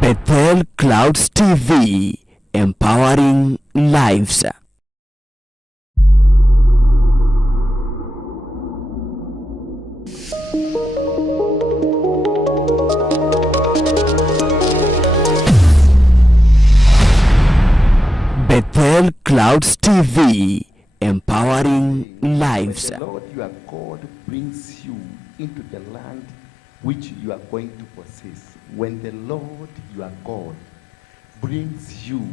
Bethel Clouds TV, empowering lives. Bethel Clouds TV, empowering lives. The Lord your God brings you into the land which you are going to possess. When the Lord your God brings you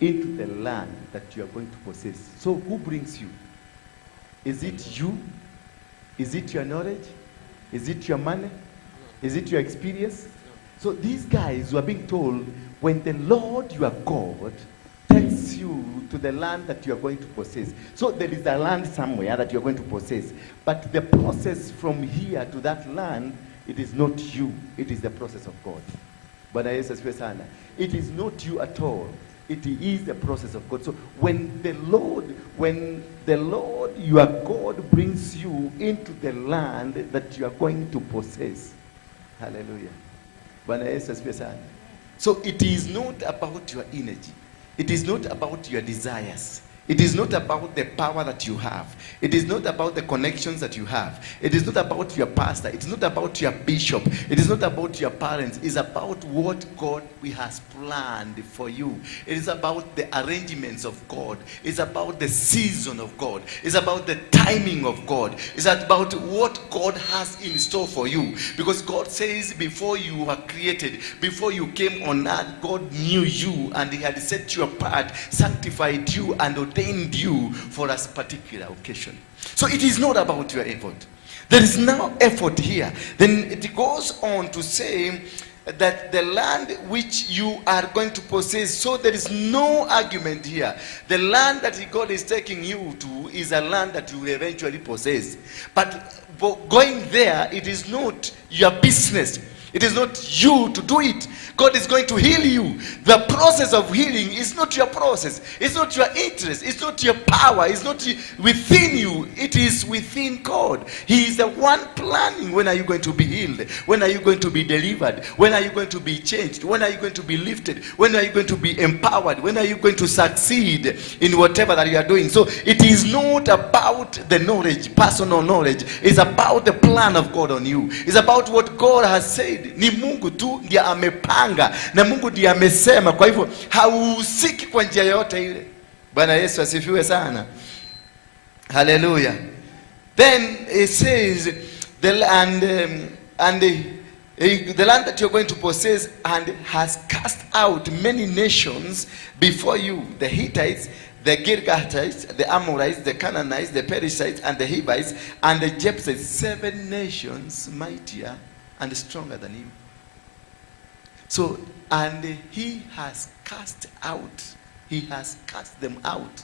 into the land that you are going to possess. So who brings you? Is it you? Is it your knowledge? Is it your money? Is it your experience? So these guys were being told, when the Lord your God takes you to the land that you are going to possess. So there is a land somewhere that you are going to possess. But the process from here to that land, it is not you. It is the process of God. But it is not you at all. It is the process of God. So when the Lord your God brings you into the land that you are going to possess. Hallelujah. So it is not about your energy. It is not about your desires. It is not about the power that you have. It is not about the connections that you have. It is not about your pastor. It's not about your bishop. It is not about your parents. It's about what God has planned for you. It is about the arrangements of God. It's about the season of God. It's about the timing of God. It's about what God has in store for you. Because God says before you were created, before you came on earth, God knew you and He had set you apart, sanctified you and ordained you for a particular occasion. So it is not about your effort. There is no effort here. Then it goes on to say that the land which you are going to possess, so there is no argument here. The land that God is taking you to is a land that you will eventually possess. But going there, it is not your business. It is not you to do it. God is going to heal you. The process of healing is not your process. It's not your interest. It's not your power. It's not within you. It is within God. He is the one planning. When are you going to be healed? When are you going to be delivered? When are you going to be changed? When are you going to be lifted? When are you going to be empowered? When are you going to succeed in whatever that you are doing? So it is not about the knowledge, personal knowledge. It's about the plan of God on you. It's about what God has said. Ni Mungu tu ndiye amepanga na Mungu ndiye amesema. Kwa hivyo hauhusiki kwa njia yote ile. Bwana Yesu asifiwe sana. Hallelujah. Then it says the land the land that you're going to possess and has cast out many nations before you, the Hittites, the Girgashites, the Amorites, the Canaanites, the Perizzites, and the Hivites, and the Jebusites, 7 nations mightier and stronger than him. So, and he has cast out. He has cast them out.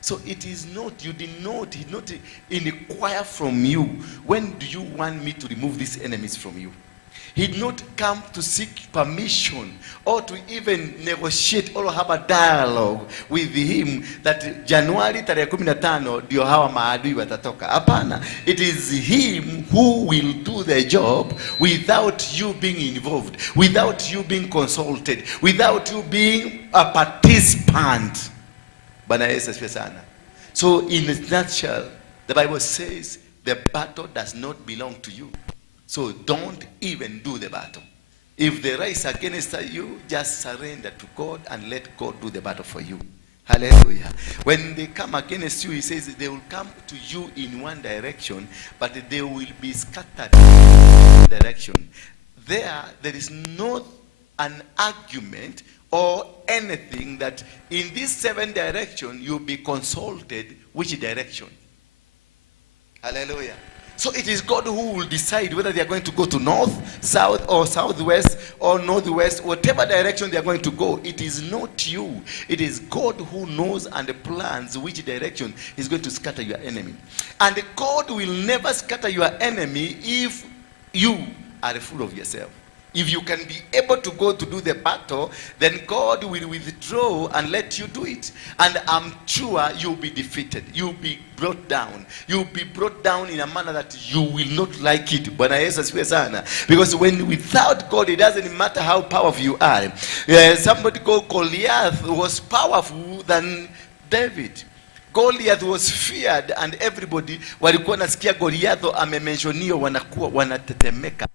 So it is not, he did not inquire from you, when do you want me to remove these enemies from you? He did not come to seek permission or to even negotiate or have a dialogue with him that January 15 ndio hawa maadui watatoka. Hapana. It is him who will do the job without you being involved, without you being consulted, without you being a participant. Bwana Yesu asifiwe sana. So in a nutshell, the Bible says the battle does not belong to you. So don't even do the battle. If they rise against you, just surrender to God and let God do the battle for you. Hallelujah. When they come against you, he says they will come to you in one direction, but they will be scattered in one direction. There is not an argument or anything that in this 7 direction you'll be consulted which direction. Hallelujah. So it is God who will decide whether they are going to go to north, south, or southwest, or northwest, whatever direction they are going to go. It is not you. It is God who knows and plans which direction is going to scatter your enemy. And God will never scatter your enemy if you are full of yourself. If you can be able to go to do the battle, then God will withdraw and let you do it. And I'm sure you'll be defeated. You'll be brought down. You'll be brought down in a manner that you will not like it. Because when without God, it doesn't matter how powerful you are. Somebody called Goliath was powerful than David. Goliath was feared, and everybody walikuwa nasikia Goliath amementionio wanakuwa wanatetemeka.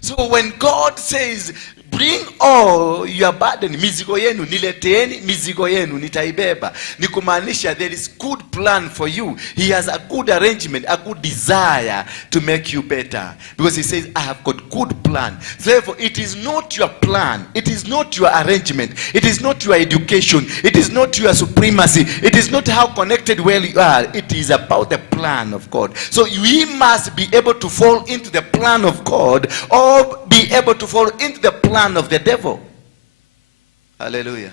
So when God says, bring all your burden, mizigo yenu, nileteeni mizigo yenu, nitaibeba, ni kumaanisha there is good plan for you. He has a good arrangement, a good desire to make you better. Because he says, I have got good plan. Therefore, it is not your plan. It is not your arrangement. It is not your education. It is not your supremacy. It is not how connected well you are. It is about the plan of God. So we must be able to fall into the plan of God, or be able to fall into the plan of the devil. Hallelujah.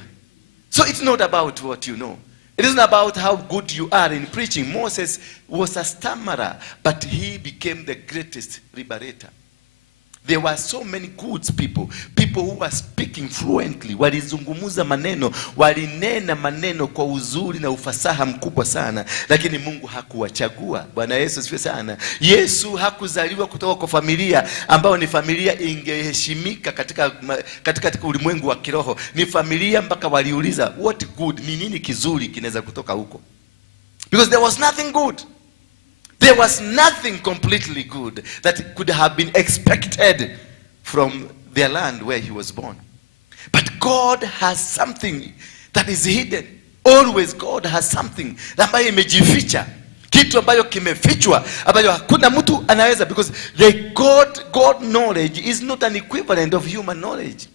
So it's not about what you know. It isn't about how good you are in preaching. Moses was a stammerer, but he became the greatest liberator. There were so many good people who were speaking fluently, walizungumuza maneno, walinena maneno kwa uzuri na ufasaha mkubwa sana, lakini Mungu hakuwachagua. Bwana Yesu asifiwe sana. Yesu hakuzaliwa kutoka kwa familia ambao ni familia ingeheshimika katika ulimwengu wa kiroho. Ni familia mpaka waliuliza, what good, ni nini kizuri kinaweza kutoka huko? Because there was nothing good. There was nothing completely good that could have been expected from their land where he was born. But God has something that is hidden. Always God has something ambayo imejificha. Kitu ambayo kimefichwa, ambayo hakuna mtu anaweza, because the God knowledge is not an equivalent of human knowledge.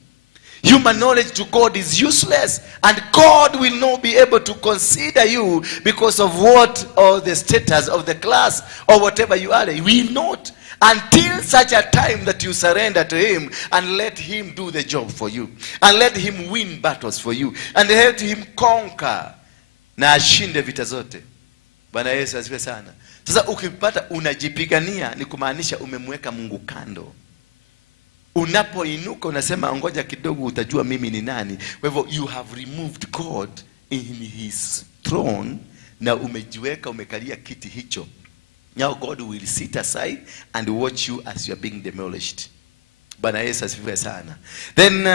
Human knowledge to God is useless, and God will not be able to consider you because of what, or the status of the class, or whatever you are. He will not, until such a time that you surrender to him and let him do the job for you, and let him win battles for you, and let him conquer na ashinde vita zote. Bwana Yesu asifiwe sana. Sasa ukipata unajipigania, ni kumaanisha umemweka Mungu kando. Unapoinuka unasema ngoja kidogo utajua mimi ni nani. Kwa hivyo you have removed God in his throne, na umejiweka, umekalia kiti hicho. Now God will sit aside and watch you as you are being demolished. Bwana Yesu asifiwe sana. Then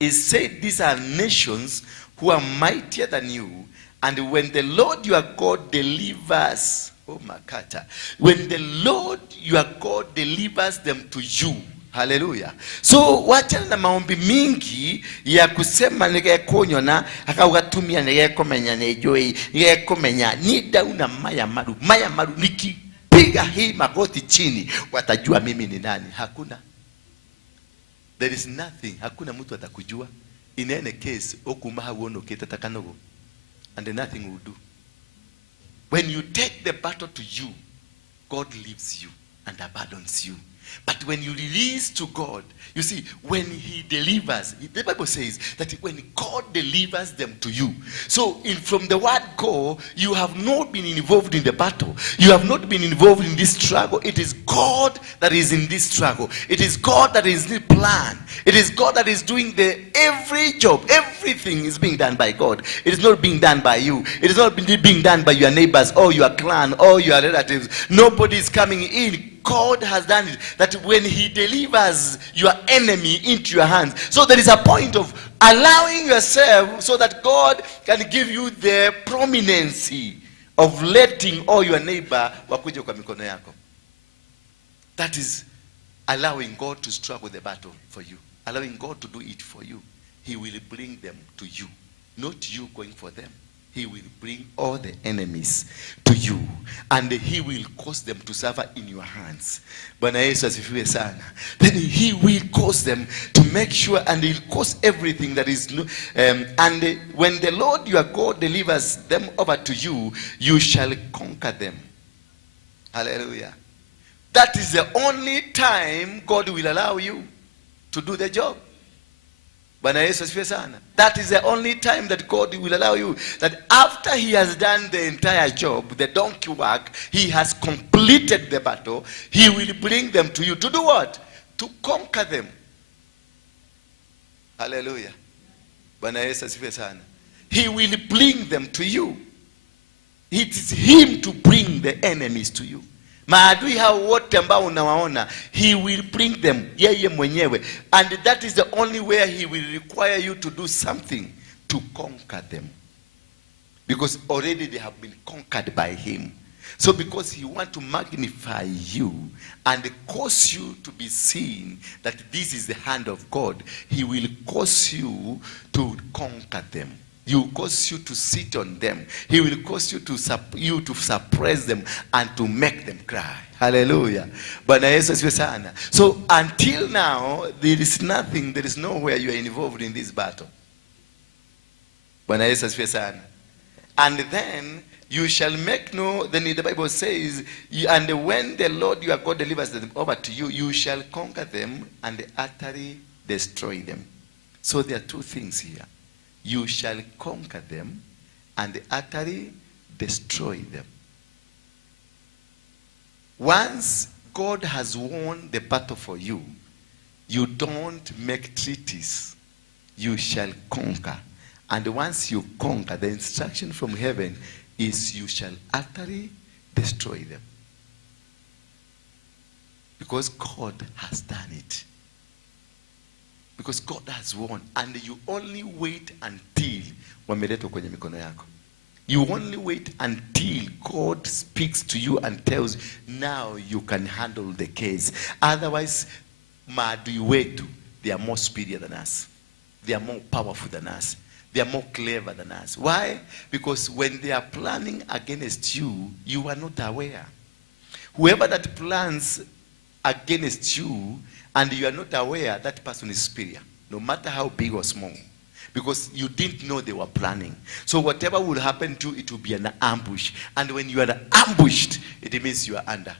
he said, these are nations who are mightier than you, and when the Lord your God delivers, oh Makata, when the Lord your God delivers them to you, Hallelujah. So wachana na maombi mingi ya kusema nigekonyona akaugatumia nigekomenya nejoi nigekomenya ni dauna maya maru nikipiga hii magoti chini watajua mimi ni nani. Hakuna. There is nothing. Hakuna mtu atakujua. In any case okumaha wono kitatakanogo and nothing will do. When you take the battle to you, God leaves you and abandons you. But when you release to God, you see, when he delivers, the Bible says that when God delivers them to you. So from the word go, you have not been involved in the battle. You have not been involved in this struggle. It is God that is in this struggle. It is God that is in the plan. It is God that is doing every job. Everything is being done by God. It is not being done by you. It is not being done by your neighbors or your clan or your relatives. Nobody is coming in. God has done it, that when he delivers your enemy into your hands. So there is a point of allowing yourself so that God can give you the prominence of letting all your neighbor wakuje kwa mikono yako. That is allowing God to struggle the battle for you. Allowing God to do it for you. He will bring them to you. Not you going for them. He will bring all the enemies to you, and he will cause them to suffer in your hands. Bwana Yesu asifiwe sana. Then he will cause them to make sure, and he'll cause everything that is and when the Lord your God delivers them over to you, you shall conquer them. Hallelujah. That is the only time God will allow you to do the job. Bwana Yesu asifiwe sana. That is the only time that God will allow you. That after he has done the entire job, the donkey work, he has completed the battle, he will bring them to you. To do what? To conquer them. Hallelujah. Bwana Yesu asifiwe sana. He will bring them to you. It is him to bring the enemies to you. Maadui hao wote ambao unawaona, he will bring them yeye mwenyewe, and that is the only way he will require you to do something to conquer them, because already they have been conquered by him. So because he wants to magnify you and cause you to be seen that this is the hand of God, he will cause you to conquer them. He will cause you to sit on them. He will cause you to suppress them and to make them cry. Hallelujah. Bwana Yesu asifiwe sana. So until now, there is nothing, there is nowhere you are involved in this battle. Bwana Yesu asifiwe sana. And then you shall make then the Bible says, and when the Lord your God delivers them over to you, you shall conquer them and utterly destroy them. So there are two things here. You shall conquer them and utterly destroy them. Once God has won the battle for you, you don't make treaties. You shall conquer. And once you conquer, the instruction from heaven is you shall utterly destroy them. Because God has done it. Because God has won, and you only wait until wameletwa kwenye mikono yako. You only wait until God speaks to you and tells you, now you can handle the case. Otherwise, maadui wetu, they are more superior than us. They are more powerful than us. They are more clever than us. Why? Because when they are planning against you, you are not aware. Whoever that plans against you and you are not aware, that person is superior, no matter how big or small, because you didn't know they were planning. So whatever will happen to you, it will be an ambush. And when you are ambushed, it means you are under.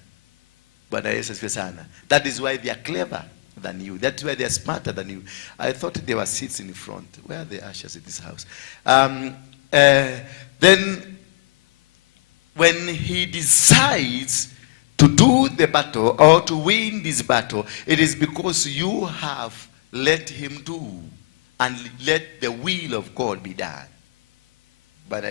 But that is why they are clever than you. That's why they are smarter than you. I thought there were seats in the front. Where are the ushers in this house? Then when he decides to do the battle or to win this battle, it is because you have let him do and let the will of God be done. But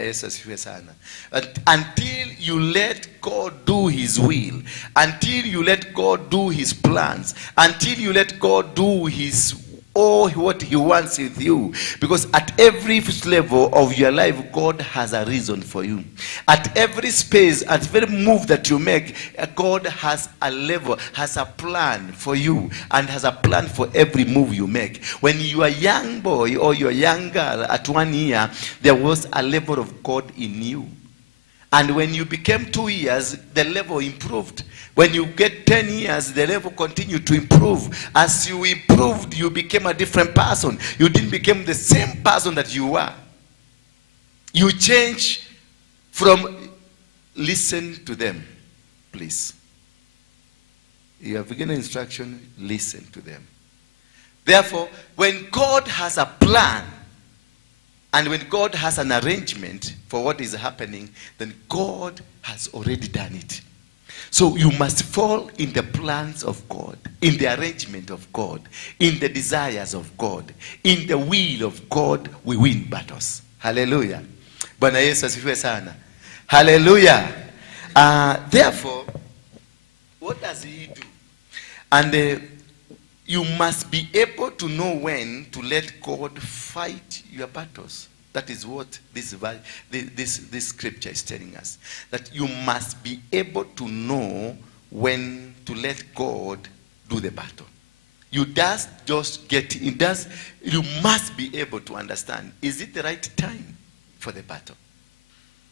until you let God do his will, until you let God do his plans, until you let God do his all what he wants with you. Because at every level of your life, God has a reason for you. At every space, at every move that you make, God has a level, has a plan for you, and has a plan for every move you make. When you are a young boy or you're a young girl at 1 year, there was a level of God in you. And when you became 2 years, the level improved. When you get 10 years, the level continued to improve. As you improved, you became a different person. You didn't become the same person that you were. You change from, listen to them, please. You have given instruction, listen to them. Therefore, when God has a plan, and when God has an arrangement for what is happening, then God has already done it. So you must fall in the plans of God, in the arrangement of God, in the desires of God, in the will of God. We win battles. Hallelujah. Bwana Yesu asifiwe sana. Hallelujah. Therefore, what does he do? And you must be able to know when to let God fight your battles. That is what this scripture is telling us. That you must be able to know when to let God do the battle. You must be able to understand, is it the right time for the battle?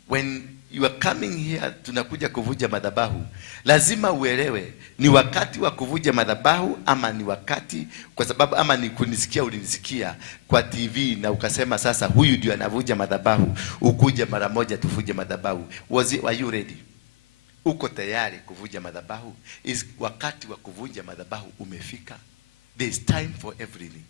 When you are coming here, tunakuja kuvuja madhabahu, lazima uelewe ni wakati wa kuvuja madhabahu ama ni wakati, kwa sababu ama ni kunisikia ulinisikia kwa TV na ukasema sasa huyu ndio anavuja madhabahu, ukuje mara moja tuvuje madhabahu. Are you ready? Uko tayari kuvuja madhabahu? Is wakati wa kuvuja madhabahu umefika? There is time for everything.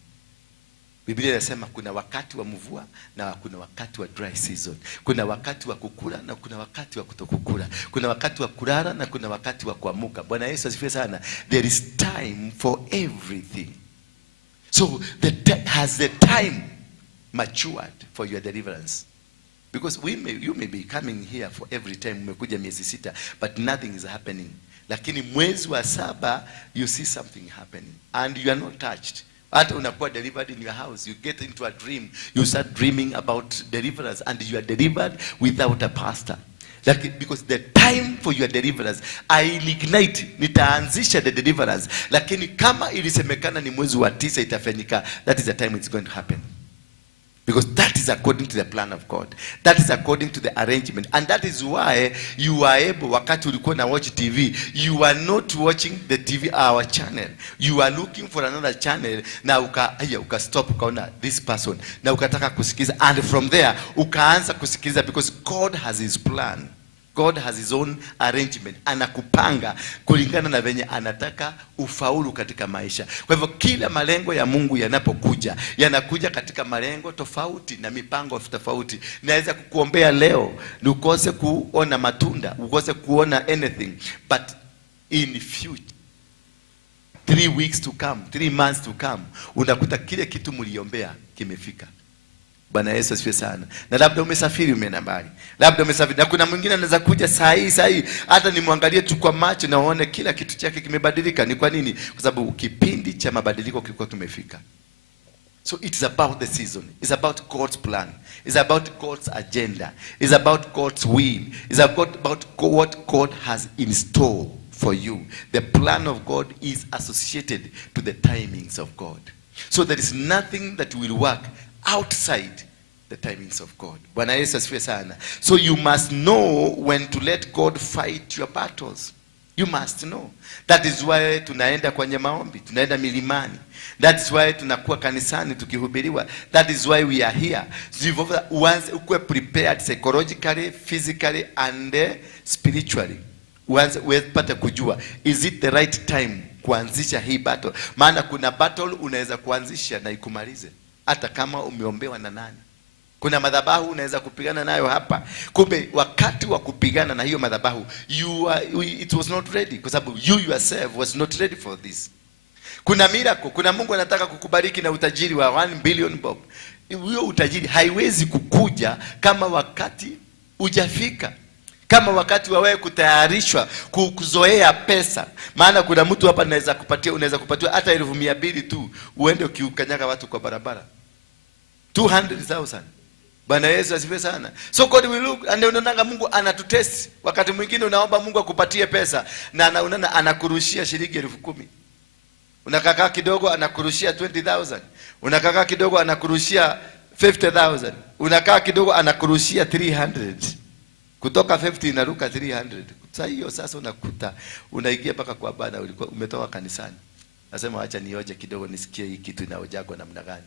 Biblia inasema kuna wakati wa mvua na kuna wakati wa dry season. Kuna wakati wa kukula na kuna wakati wa kutokukula. Kuna wakati wa kulala na kuna wakati wa kuamuka. Bwana Yesu asifiwe sana. There is time for everything. So has the time matured for your deliverance? Because you may be coming here for every time umekuja miezi 6, but nothing is happening. Lakini mwezi wa 7 you see something happening and you are not touched. Hata unakuwa delivered in your house, you get into a dream, you start dreaming about deliverance, and you are delivered without a pastor. Because the time for your deliverance, I ignite, nitaanzisha the deliverance, lakini kama ilisemekana ni mwezi wa 9 itafanyika, that is the time it's going to happen. Because that is according to the plan of God. That is according to the arrangement. And that is why you are able, wakati ulikuwa na watch TV, you are not watching the TV, our channel. You are looking for another channel, na uka stop, ukaona this person, na ukataka kusikiza. And from there, ukaanza kusikiza, because God has his plan. God has his own arrangement. Anakupanga kulingana na venye anataka ufaulu katika maisha. Kwa hivyo kila malengo ya Mungu yanapokuja, yanakuja katika malengo tofauti na mipango tofauti. Naweza kukuombea leo, ukose kuona matunda, ukose kuona anything, but in future, 3 weeks to come, 3 months to come, unakuta kile kitu mliombea kimefika. Bwana Yesu asifiwe sana. Na labda umesafiri umeenda mbali. Labda umesafiri. Na kuna mwingine anaweza kuja saa hii hata nimwangalie tu kwa macho na uone kila kitu chake kimebadilika. Ni kwa nini? Kwa sababu kipindi cha mabadiliko kilikuwa kimefika. So it is about the season. It's about God's plan. It's about God's agenda. It's about God's will. It's about what God has in store for you. The plan of God is associated to the timings of God. So there is nothing that will work outside the timings of God. Bwana Yesu asifiwe sana. So you must know when to let God fight your battles. You must know. That is why tunaenda kwenye maombi, tunaenda milimani. That is why tunakuwa kanisani tukihubiriwa. That is why we are here. Once ukue prepared psychologically, physically and spiritually. Once upate kujua, is it the right time kuanzisha hii battle? Maana kuna battle unaweza kuanzisha na ikumalize, hata kama umeombewa na nani. Kuna madhabahu unaweza kupigana nayo hapa, kumbe wakati wa kupigana na hiyo madhabahu it was not ready, kwa sababu you yourself was not ready for this. Kuna miracle, kuna Mungu anataka kukubariki na utajiri wa 1 billion bob. Hiyo utajiri haiwezi kukuja kama wakati hujafika. Kama wakati wa wewe kutayarishwa kuzoea pesa. Maana kuna mtu hapa unaweza kupatiwa hata 200,000 tu uende ukiukanyaga watu kwa barabara. 200,000. Bwana Yesu asifiwe sana. So God will look, and unaona Mungu anatutest. Wakati mwingine unaomba Mungu akupatie pesa na unaona anakurushia shilingi 10,000. Unakaa kidogo anakurushia 20,000. Unakaa kidogo anakurushia 50,000. Unakaa kidogo anakurushia 300. Kutoka 50 inaruka 300. Sasa hiyo sasa unakuta unaingia mpaka kwa bana ulikuwa umetoka kanisani. Nasema acha nioje kidogo nisikie hii kitu inaojagwa namna gani.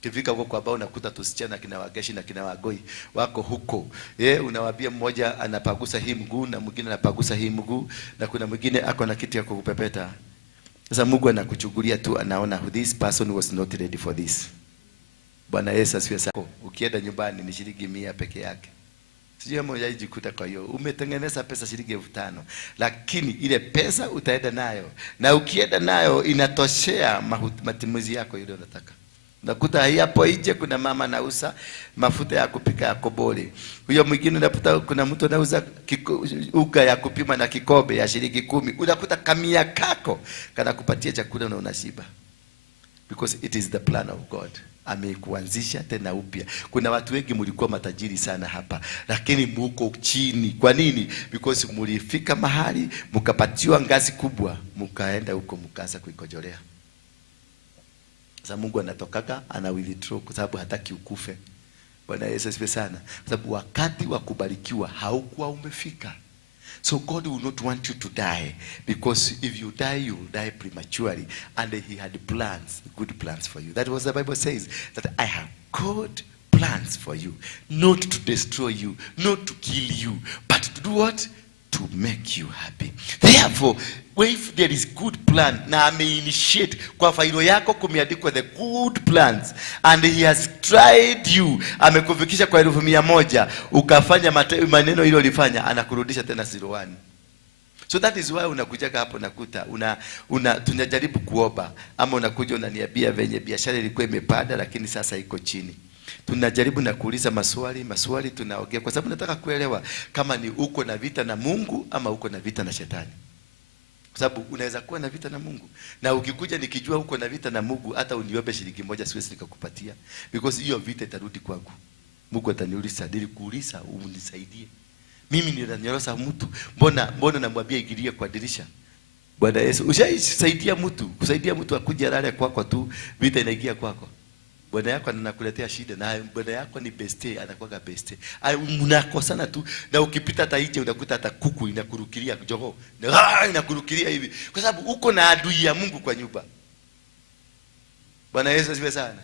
Kifika huko kwa bao unakuta tusichana kina Wageshi na kina Wagoi wako huko. Unawaambia mmoja anapagusa hii mguu na mwingine anapagusa hii mguu na kuna mwingine ako na kitu ya kukupepeta. Sasa Mungu anakuchugulia tu, anaona this person was not ready for this. Bwana Yesu asifiwe sana. Ukienda nyumbani ni shilingi 100 peke yake. Sijui kama unajikuta kwa hiyo umetengeneza pesa shilingi 5,000, lakini ile pesa utaenda nayo, na ukienda nayo inatoshea matumizi yako ile unataka. Nakuta hapo nje kuna mama anauza mafuta ya kupika ya kobole. Huyo mwingine unakuta kuna mtu anauza uga ya kupima na kikombe ya shilingi 10. Unakuta kamia kako kana kupatia chakula na unashiba. Because it is the plan of God. Amekuanzisha tena upya. Kuna watu wengi mlikuwa matajiri sana hapa, lakini muko chini. Kwa nini? Because mlifika mahali mkapatiwa ngazi kubwa, mkaenda huko mkaanza kuikojolea. Sasa Mungu anatokaga ana withdraw kwa sababu hataki ukufe. Bwana Yesu asifiwe sana. Kwa sababu wakati wa kubarikiwa haukuwa umefika. So God will not want you to die, because if you die, you will die prematurely, and he had plans, good plans for you. That was the Bible says, that I have good plans for you, not to destroy you, not to kill you, but to do what? To make you happy. Therefore, if there is good plan, na ameinitiate kwa failo yako kumeandikwa the good plans, and he has tried you, amekufikisha kwa 100,000, ukafanya maneno hilo ulifanya, anakurudisha tena 0-1. So that is why unakujaga hapo nakuta tunajaribu kuomba, ama unakuja unaniambia venye biashara ilikuwa imepanda lakini sasa iko chini. Tunajaribu na kuuliza maswali tunaongea kwa sababu nataka kuelewa kama ni uko na vita na Mungu ama uko na vita na shetani. Kwa sababu unaweza kuwa na vita na Mungu, na ukikuja nikijua uko na vita na Mungu, hata uniombe shilingi 1 siwezi nikakupatia, because hiyo vita itarudi kwangu. Mungu ataniuliza, nilikuuliza unisaidie. Mimi ninanyorosa mtu, mbona namwambia ingilie kwa dirisha? Bwana Yesu, ushaisaidia mtu, kusaidia mtu akuje alale kwako tu, vita inaingia kwako. Bwana yako anakuletea shida, na bwana yako ni beste, anakuwa beste. Mnakosana tu, na ukipita hata nje unakuta hata kuku inakurukilia jogoo. Na inakurukilia hivi. Kwa sababu uko na adui ya Mungu kwa nyumba. Bwana Yesu asifiwe sana.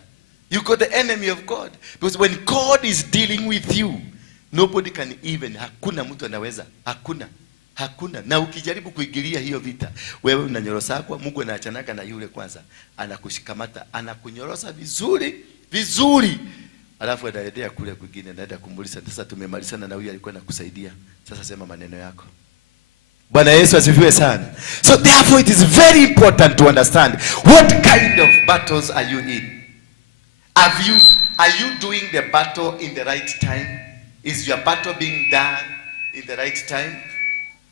You got the enemy of God. Because when God is dealing with you, nobody can even, hakuna mtu anaweza, hakuna. Na ukijaribu kuingilia hiyo vita, wewe unanyorosa kwa Mungu, anaachanaka na yule kwanza, anakushikamata, anakunyorosa vizuri. Alafu anaendelea kule kwingine, anaenda kumuliza, sasa tumemalizana na huyu alikuwa anakusaidia. Sasa sema maneno yako. Bwana Yesu asifiwe sana. So therefore it is very important to understand what kind of battles are you in. Are you doing the battle in the right time? Is your battle being done in the right time?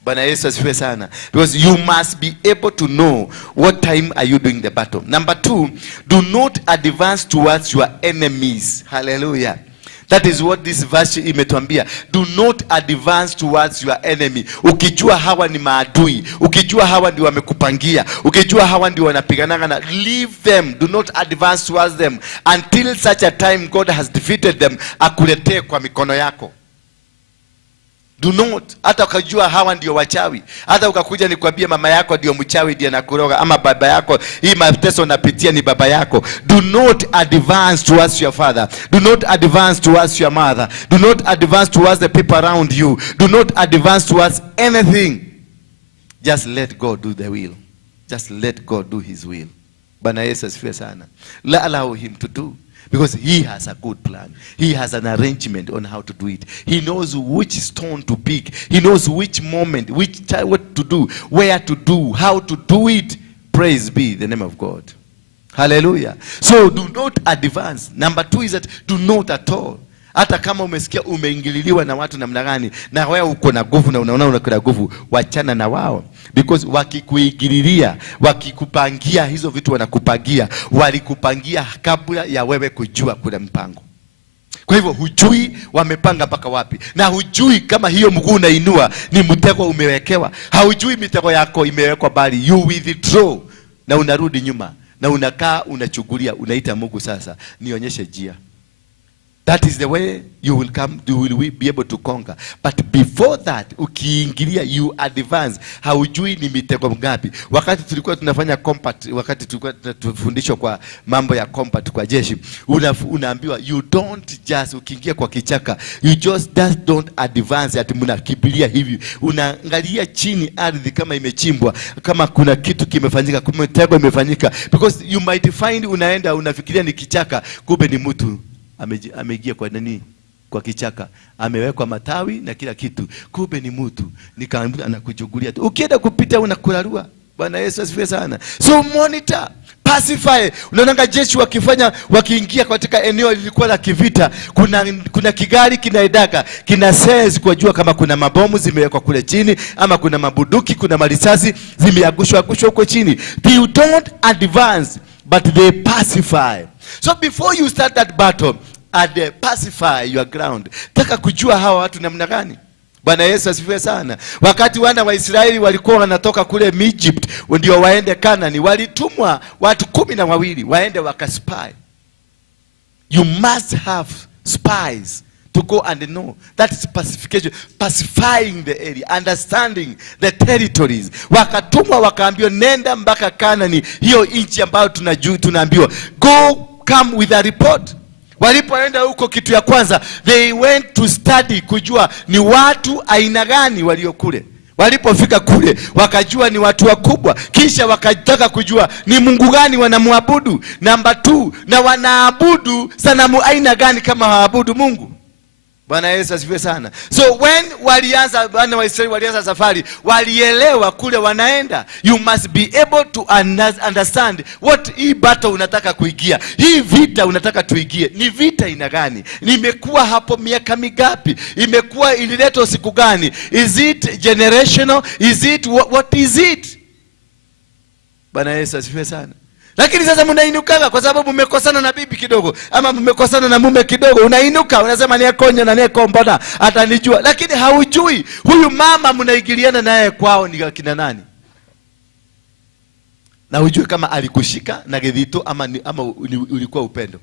Bwana Yesu asifiwe sana. Because you must be able to know what time are you doing the battle. Number 2, do not advance towards your enemies. Hallelujah. That is what this verse imetuambia. Do not advance towards your enemy. Ukijua hawa ni maadui, ukijua hawa ndio wamekupangia, ukijua hawa ndio wanapiganana na, leave them. Do not advance towards them until such a time God has defeated them, akuletee kwa mikono yako. Do not, hata ukajua hawa ndio wachawi, hata ukakuja nikwambia mama yako ndio mchawi ndiye anakuroga, ama baba yako hii mateso unapitia ni baba yako. Do not advance towards your father. Do not advance towards your mother. Do not advance towards the people around you. Do not advance towards anything. Just let God do the will. Just let God do his will. Bwana Yesu asifiwe sana. Allow him to do. Because he has a good plan. He has an arrangement on how to do it. He knows which stone to pick. He knows which moment, which time, what to do, where to do, how to do it. Praise be the name of God. Hallelujah. So do not advance. Number 2 is that do not at all. Hata kama umesikia umeingililiwa na watu namna gani, na wewe uko na nguvu na unaona una nguvu, wachana na wao, because wakikuingililia, wakikupangia hizo vitu wanakupangia, walikupangia kabla ya wewe kujua kuna mpango. Kwa hivyo hujui wamepanga mpaka wapi, na hujui kama hiyo mguu unainua ni mtego umewekewa. Haujui mitego yako imewekwa, bali you withdraw na unarudi nyuma na unakaa unachugulia, unaita Mungu, sasa nionyeshe njia. That is the way you will come, you will be able to conquer. But before that, ukiingilia, you advance. Haujui ni mitego ngapi. Wakati tulikuwa tunafanya combat, wakati tulikuwa tunafundishwa kwa mambo ya combat kwa jeshi, unaambiwa you don't just, ukiingia kwa kichaka, you just don't advance ati mnakibilia hivi. Unaangalia chini ardhi kama imechimbwa, kama kuna kitu kimefanyika, kama mitego imefanyika, because you might find, unaenda unafikiria ni kichaka, kumbe ni mtu ameingia kwa nani, kwa kichaka, amewekwa matawi na kila kitu, kumbe ni mtu, nikaambia anakuchugulia tu, ukienda kupita unakularua. Bwana Yesu asifiwe sana. So monitor, pacify. Unaona jeshi wakiingia katika eneo lilikuwa la kivita, kuna kigari kinaedaga, kina sense kujua kama kuna mabomu zimewekwa kule chini, ama kuna mabuduki, kuna marisasi zimeagushwa huko chini. They don't advance, but they pacify. So before you start that battle, pacify your ground. Taka kujua hawa watu namna gani. Bwana Yesu asifiwe sana. Wakati wana wa Israeli walikuwa wanatoka kule Egypt ndio waende Kanani, walitumwa watu 12 waende wakaspy. You must have spies to go and know. That is pacification, pacifying the area, understanding the territories. Wakatumwa wakaambiwa, nenda mpaka Kanani, hiyo nchi ambayo tunaambiwa, go come with a report. Walipoenda huko, kitu ya kwanza, they went to study, kujua ni watu aina gani walio kule. Walipofika kule wakajua ni watu wakubwa, kisha wakataka kujua ni Mungu gani wanamwabudu. Number 2, na wanaabudu sanamu aina gani kama hawaabudu Mungu. Bwana Yesu asifiwe sana. So when wana wa Israeli walianza safari, walielewa kule wanaenda. You must be able to understand what hii battle unataka kuingia. Hii vita unataka tuingie, ni vita ina gani? Nimekuwa hapo miaka mingapi? Imekuwa ililetwa siku gani? Is it generational? Is it what is it? Bwana Yesu asifiwe sana. Lakini sasa mnainukaga kwa sababu mmekosana na bibi kidogo, ama mmekosana na mume kidogo, unainuka unasema ni Konya na ni Kombona atanijua. Lakini haujui huyu mama mnaingiliana naye kwao ni kina nani, na hujui kama alikushika na gedhito ama ulikuwa upendo.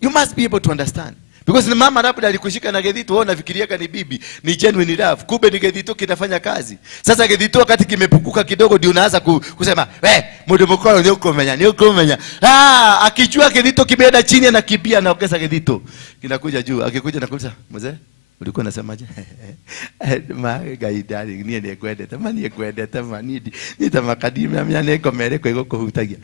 You must be able to understand. Because ni mama labda alikushika na gedhito, wewe unafikiriaga ni bibi, ni genuine love, kumbe ni gedhito kinafanya kazi. Sasa gedhito wakati kimepukuka kidogo ndio unaanza kusema, mudu mkono ni ukomenya. Akijua gedhito kimeenda chini anakimbia anaongeza gedhito. Kinakuja juu, akikuja nakuuliza, mzee, ulikuwa unasemaje? Gaidari ni kwende tamani kwende tamani ni tamakadimi amya neko mereko iko kuhutagia.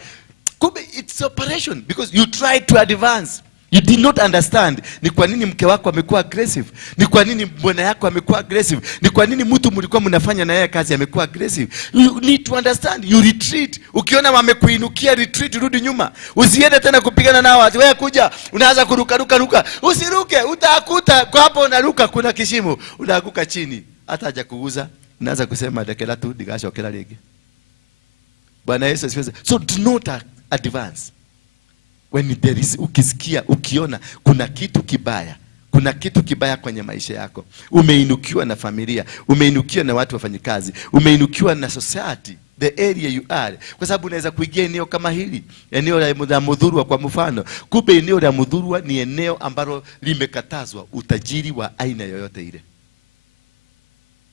Kumbe it's operation, because you try to advance. You did not understand ni kwa nini mke wako amekuwa aggressive, ni kwa nini bwana yako amekuwa aggressive, ni kwa nini mtu mlikuwa mnafanya na yeye kazi amekuwa aggressive. You need to understand, you retreat. Ukiona wamekuinukia, retreat, rudi nyuma. Usiende tena kupigana nao, ati wewe kuja unaanza kuruka. Usiruke, utakuta kwa hapo unaruka kuna kishimo, unaanguka chini. Hata haja kuguza, unaanza kusema dekela tu digasho kila lege. Bwana Yesu asifiwe. So do not advance. When there is, ukisikia, ukiona kuna kitu kibaya kwenye maisha yako, umeinukiwa na familia, umeinukiwa na watu wafanyikazi, umeinukiwa na society, the area you are. Kwa sababu unaweza kuingia eneo kama hili, eneo la mudhurwa kwa mfano. Kumbe eneo la mudhurwa ni eneo ambalo limekatazwa utajiri wa aina yoyote ile.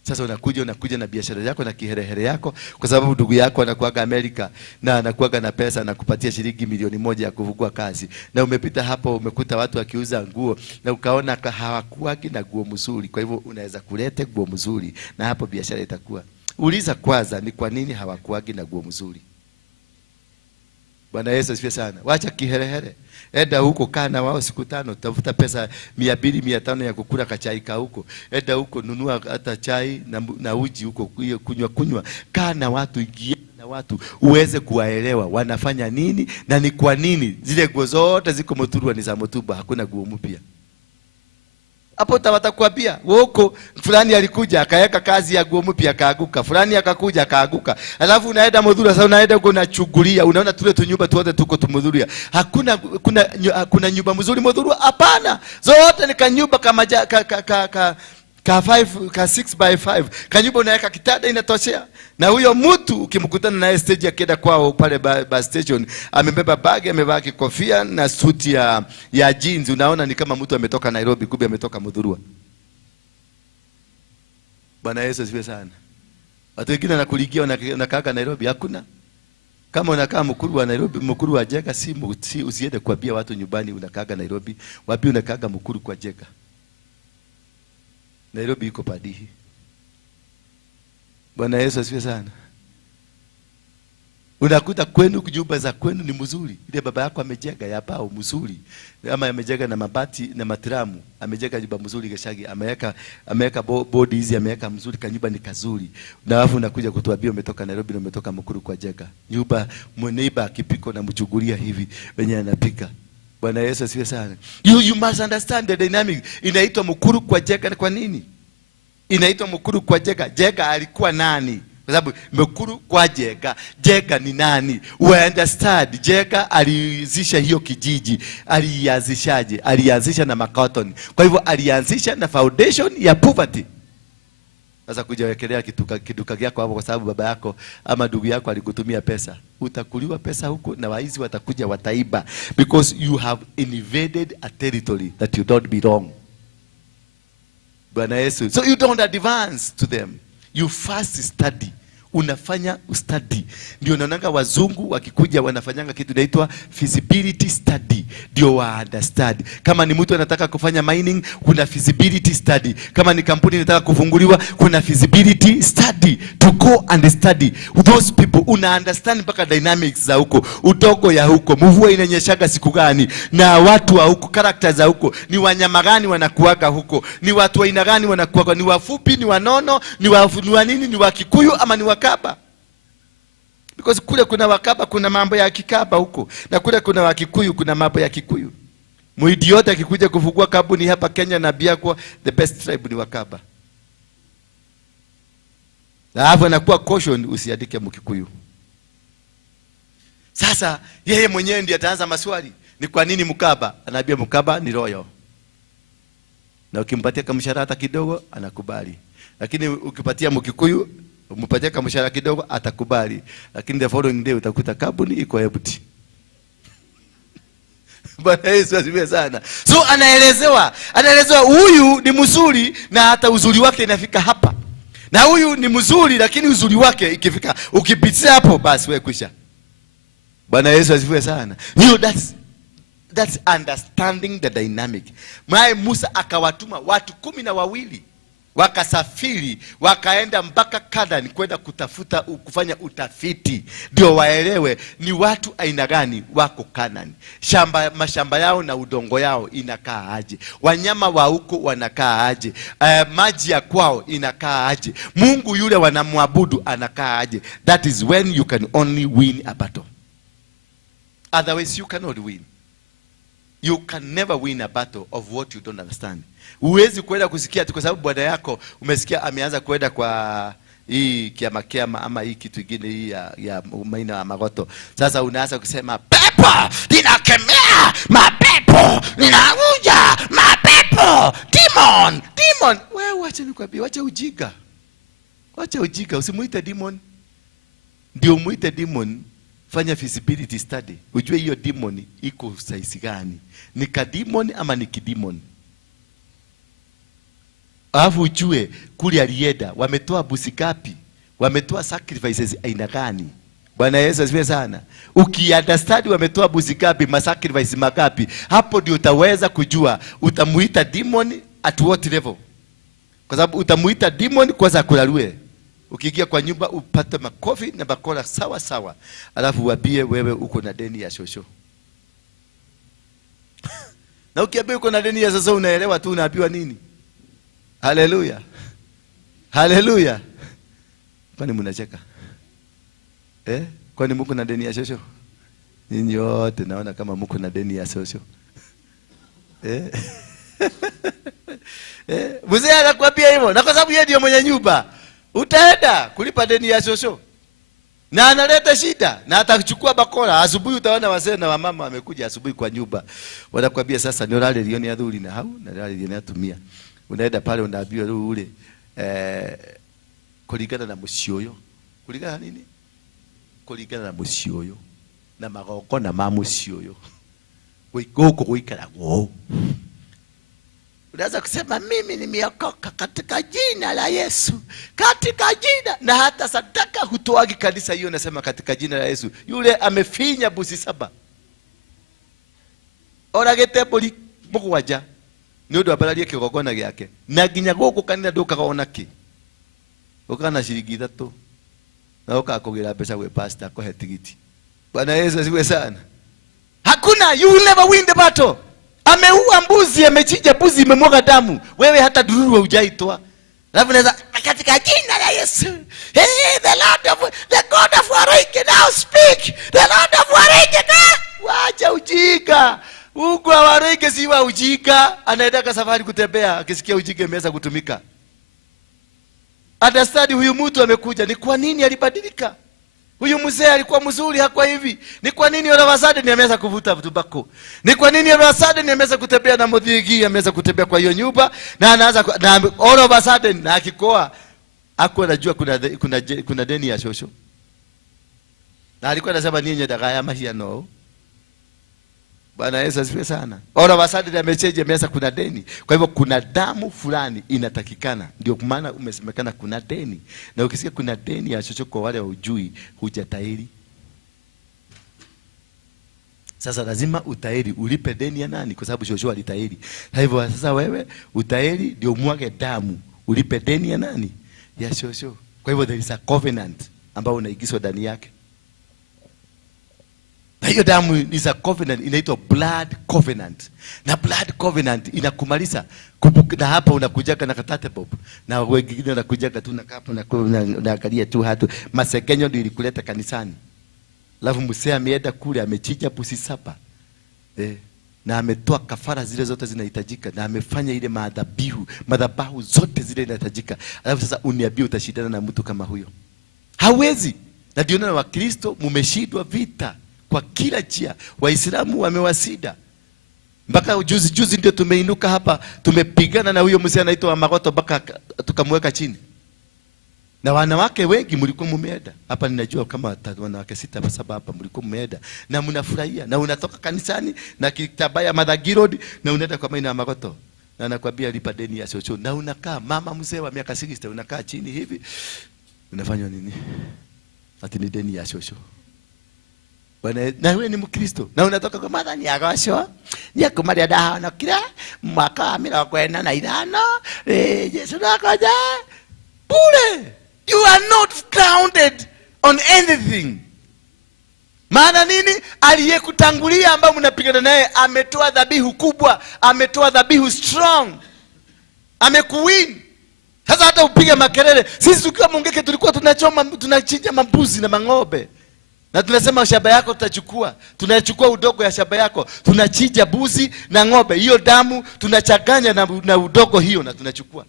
Sasa unakuja na biashara yako na kiherehere yako, kwa sababu ndugu yako anakuaga Amerika na anakuaga na pesa na kupatia shilingi milioni 1 ya kuvugua kazi, na umepita hapo umekuta watu wakiuza nguo na ukaona hawakuagi na nguo mzuri, kwa hivyo unaweza kulete nguo mzuri na hapo biashara itakuwa. Uliza kwanza ni kwa nini hawakuagi na nguo mzuri. Bwana Yesu asifiwe sana. Wacha kiherehere. Enda huko kana wao siku 5, tafuta pesa 200 500 ya kukula kachai ka huko. Enda huko nunua hata chai na uji huko kunywa. Kana watu, ingia na watu uweze kuwaelewa wanafanya nini na ni kwa nini zile nguo zote ziko moturwa ni za motuba, hakuna nguo mpya. Hapo watakwambia huko fulani alikuja akaweka kazi ya nguo mpya akaaguka, fulani akakuja akaaguka. Alafu unaenda Mudhurwa, sasa unaenda uko unachungulia, unaona tule tunyumba tuote tuko tumudhuria. Hakuna kuna nyumba mzuri Mudhurwa? Hapana. Zote ni kanyumba kama ka 6x5. Kanyumba unaweka kitanda inatoshea. Na huyo mtu ukimkutana naye stage akienda kwao pale bus station, amebeba bag, amevaa kofia na suti ya jeans, unaona ni kama mtu ametoka Nairobi, kumbe ametoka Mudhurwa. Bwana Yesu asifiwe sana. Watu wengine wanakuligia wanakaa Nairobi. Hakuna. Kama unakaa mkuru wa Nairobi, mkuru wa Jega, si usiende kuambia watu nyumbani unakaa Nairobi, wapi unakaa mkuru kwa Jega. Nairobi iko padihi. Bwana Yesu asifiwe sana. Unakuta kwenu nyumba za kwenu ni mzuri. Ile baba yako amejenga ya bao mzuri. Ama amejenga na mabati na matiramu. Amejenga nyumba mzuri Geshagi. Ameweka bodi hizi, ameweka mzuri, kanyumba ni kazuri. Na alafu unakuja kutuambia umetoka Nairobi na umetoka mkuru kwa Jega. Nyumba mweneiba akipiko na mchugulia hivi wenye anapika. Bwana Yesu asifiwe sana. You must understand the dynamic. Inaitwa mkuru kwa Jega kwa nini? Inaitwa mkuru kwa Jega. Jega alikuwa nani? Kwa sababu mkuru kwa Jega. Jega ni nani? We understand. Jega alianzisha hiyo kijiji. Alianzishaje? Alianzisha na makotoni. Kwa hivyo alianzisha na foundation ya poverty. Sasa kuja wekelea kiduka yako hapo kwa sababu baba yako ama ndugu yako alikutumia pesa. Utakuliwa pesa huko na waizi watakuja wataiba, because you have invaded a territory that you don't belong. Bwana Yesu. So you don't advance to them. You first study. Unafanya study. Ndio unaonanga wazungu wakikuja wanafanyanga kitu inaitwa feasibility study. Ndio wa understand. Kama ni mtu anataka kufanya mining, kuna feasibility study. Kama ni kampuni inataka kufunguliwa, kuna feasibility study. To go and study those people. Una understand mpaka dynamics za huko, udogo ya huko, mvua inanyeshaga siku gani, na watu wa huko, characters za huko, ni wanyama gani wanakuaga huko, ni watu wa aina gani wanakuaga, ni wafupi, ni wanono, ni wa nini, ni wa Kikuyu ama ni Wakaba. Because kule kuna Wakaba kuna mambo ya Kikaba huko, na kule kuna Wakikuyu kuna mambo ya Kikuyu. Muidiota akikuja kufungua kampuni hapa Kenya na biakwa, the best tribe ni Wakaba. Na hapo anakuwa caution, usiandike Mkikuyu. Sasa yeye mwenyewe ndiye ataanza maswali. Ni kwa nini Mkaba? Anaambia Mkaba ni royal. Na ukimpatia kamshahara hata kidogo anakubali. Lakini ukipatia Mkikuyu umpatie kamshahara kidogo atakubali. Lakini the following day utakuta kampuni iko empty. Bwana Yesu asifiwe sana. So anaelezewa huyu ni mzuri na hata uzuri wake inafika hapa. Na huyu ni mzuri lakini uzuri wake ikifika ukipitia hapo basi wewe kwisha. Bwana Yesu asifiwe sana. That's understanding the dynamic. Mwae Musa akawatuma watu 12 wakasafiri wakaenda mpaka Kanani kwenda kufanya utafiti ndio waelewe ni watu aina gani wako Kanani. Mashamba yao na udongo yao inakaa aje, wanyama wa huko wanakaa aje, maji ya kwao inakaa aje, Mungu yule wanamwabudu anakaa aje. That is when you can only win a battle. Otherwise you cannot win. You can never win a battle of what you don't understand. Huwezi kwenda kusikia tu kwa sababu bwana yako umesikia ameanza kwenda kwa hii kiama ama hii kitu kingine hii ya maina ya magoto. Sasa unaanza kusema pepo ninakemea, mapepo ninakuja, mapepo, demon. Wewe acha nikwambie, acha ujinga. Usimuite demon. Ndio muite demon. Fanya feasibility study. Ujue hiyo demon iko size gani. Ni kademon ama ni kidemon. Alafu ujue kule alienda wametoa busi gapi, wametoa sacrifices aina gani. Bwana Yesu asifiwe sana. Ukiunderstand wametoa busi gapi, masacrifice magapi, hapo ndio utaweza kujua utamuita demon at what level. Kwa sababu utamuita demon kwanza kulalue. Ukiingia kwa nyumba upate makofi na bakora sawa sawa. Alafu waambie wewe uko na deni ya shosho. Na ukiambia uko na deni ya shosho unaelewa tu unaambiwa nini? Haleluya. Haleluya. Kwani mnacheka? Kwani mko na deni ya shosho? Ninyi wote naona kama mko na deni ya shosho. Mzee anakuambia hivyo, na kwa sababu yeye ndio mwenye nyumba, utaenda kulipa deni ya shosho. Na analeta shida, na atachukua bakora. Asubuhi utaona wazee na wamama wamekuja asubuhi kwa nyumba. Wanakuambia sasa ni orale lioni ya dhuri na hau, na orale lioni ya tumia. Unaenda pale unaambiwa ule kuligana na musioyo. Kuligana nini? Kuligana na musioyo. Na magoko na mamusioyo. Goko kuikala go. Unaweza kusema mimi nimeokoka katika jina la Yesu. Katika jina, na hata sadaka hutoagi kanisa hiyo nasema katika jina la Yesu. Yule amefinya busi 7. Oragete boli mugwaja. Nyodo abalalie kigogona gyake. Na ginya goko kanina ndukagaona ki. Ukana shilingi 3. Na ukakugira pesa we pastor akohe tigiti. Bwana Yesu asiwe sana. Hakuna, you will never win the battle. Ameua mbuzi, amechinja mbuzi, imemwaga damu. Wewe hata dururu hujaitoa. Alafu naweza katika jina la Yesu. Hey, the God of Waruinge now speak. The Lord of Waruinge now. Wacha ujinga. Mungu wa Waruinge si wa ujinga. Anaenda safari kutembea, akisikia ujinga imeanza kutumika. Understand, huyu mtu amekuja, ni kwa nini alibadilika? Huyu mzee alikuwa mzuri, hakuwa hivi. Ni kwa nini all of a sudden ameanza kuvuta tobacco? Ni kwa nini all of a sudden ameanza kutembea na modhigi, ameanza kutembea kwa hiyo nyumba, na anaanza na all of a sudden na akikoa hakuwa anajua kuna deni ya shosho. Na alikuwa anasema ninyi dagaya mahia no. Bwana Yesu asifiwe sana. All of a sudden amechange, ameanza kuna deni. Kwa hivyo kuna damu fulani inatakikana. Ndio maana umesemekana kuna deni. Na ukisikia kuna deni ya shosho kwa wale hujui, hujatahiri. Sasa lazima utahiri, ulipe deni ya nani? Kwa sababu shosho alitahiri. Kwa hivyo sasa wewe utahiri ndio mwage damu, ulipe deni ya nani? Ya shosho. Kwa hivyo there is a covenant ambao unaigizwa ndani yake. Na hiyo damu is a covenant, inaitwa blood covenant. Na blood covenant inakumaliza. Na hapa unakujaga na katate bob. Na wengine unakujaga tu na kapo na unaangalia tu hatu. Masekenyo ndio ilikuleta kanisani. Alafu msee ameenda kule amechinja pusi 7. Na ametoa kafara zile zote zinahitajika, na amefanya ile madhabahu zote zile zinahitajika. Alafu sasa uniambie utashindana na mtu kama huyo? Hawezi. Na ndio na Wakristo mumeshindwa vita kwa kila njia. Waislamu wamewasida. Mpaka juzi ndio tumeinuka hapa, tumepigana na huyo mzee anaitwa Magoto mpaka tukamweka chini. Na wanawake wengi mlikuwa mumeenda. Hapa ninajua kama wanawake 6 au 7 hapa mlikuwa mumeenda. Na mnafurahia, na unatoka kanisani na kitabaya Madhagi Road na unaenda kwa maina ya Magoto. Na anakuambia lipa deni ya shosho. Na unakaa mama mzee wa miaka 60 unakaa chini hivi. Unafanya nini? Ati ni deni ya shosho. Bwana, na wewe ni Mkristo na unatoka kwa madhani ya gosho ni kumaria dawa na kila mwaka 45 Yesu nakoja bure. You are not grounded on anything. Maana nini? Aliyekutangulia ambao mnapigana naye ametoa dhabihu kubwa, ametoa dhabihu strong, amekuwin. Sasa hata upige makelele. Sisi tukiwa Mungeke tulikuwa tunachinja mambuzi na mang'ombe. Na tunasema shamba yako tutachukua. Tunachukua udogo ya shamba yako, tunachinja buzi na ng'ombe. Hiyo damu tunachanganya na udogo hiyo na tunachukua.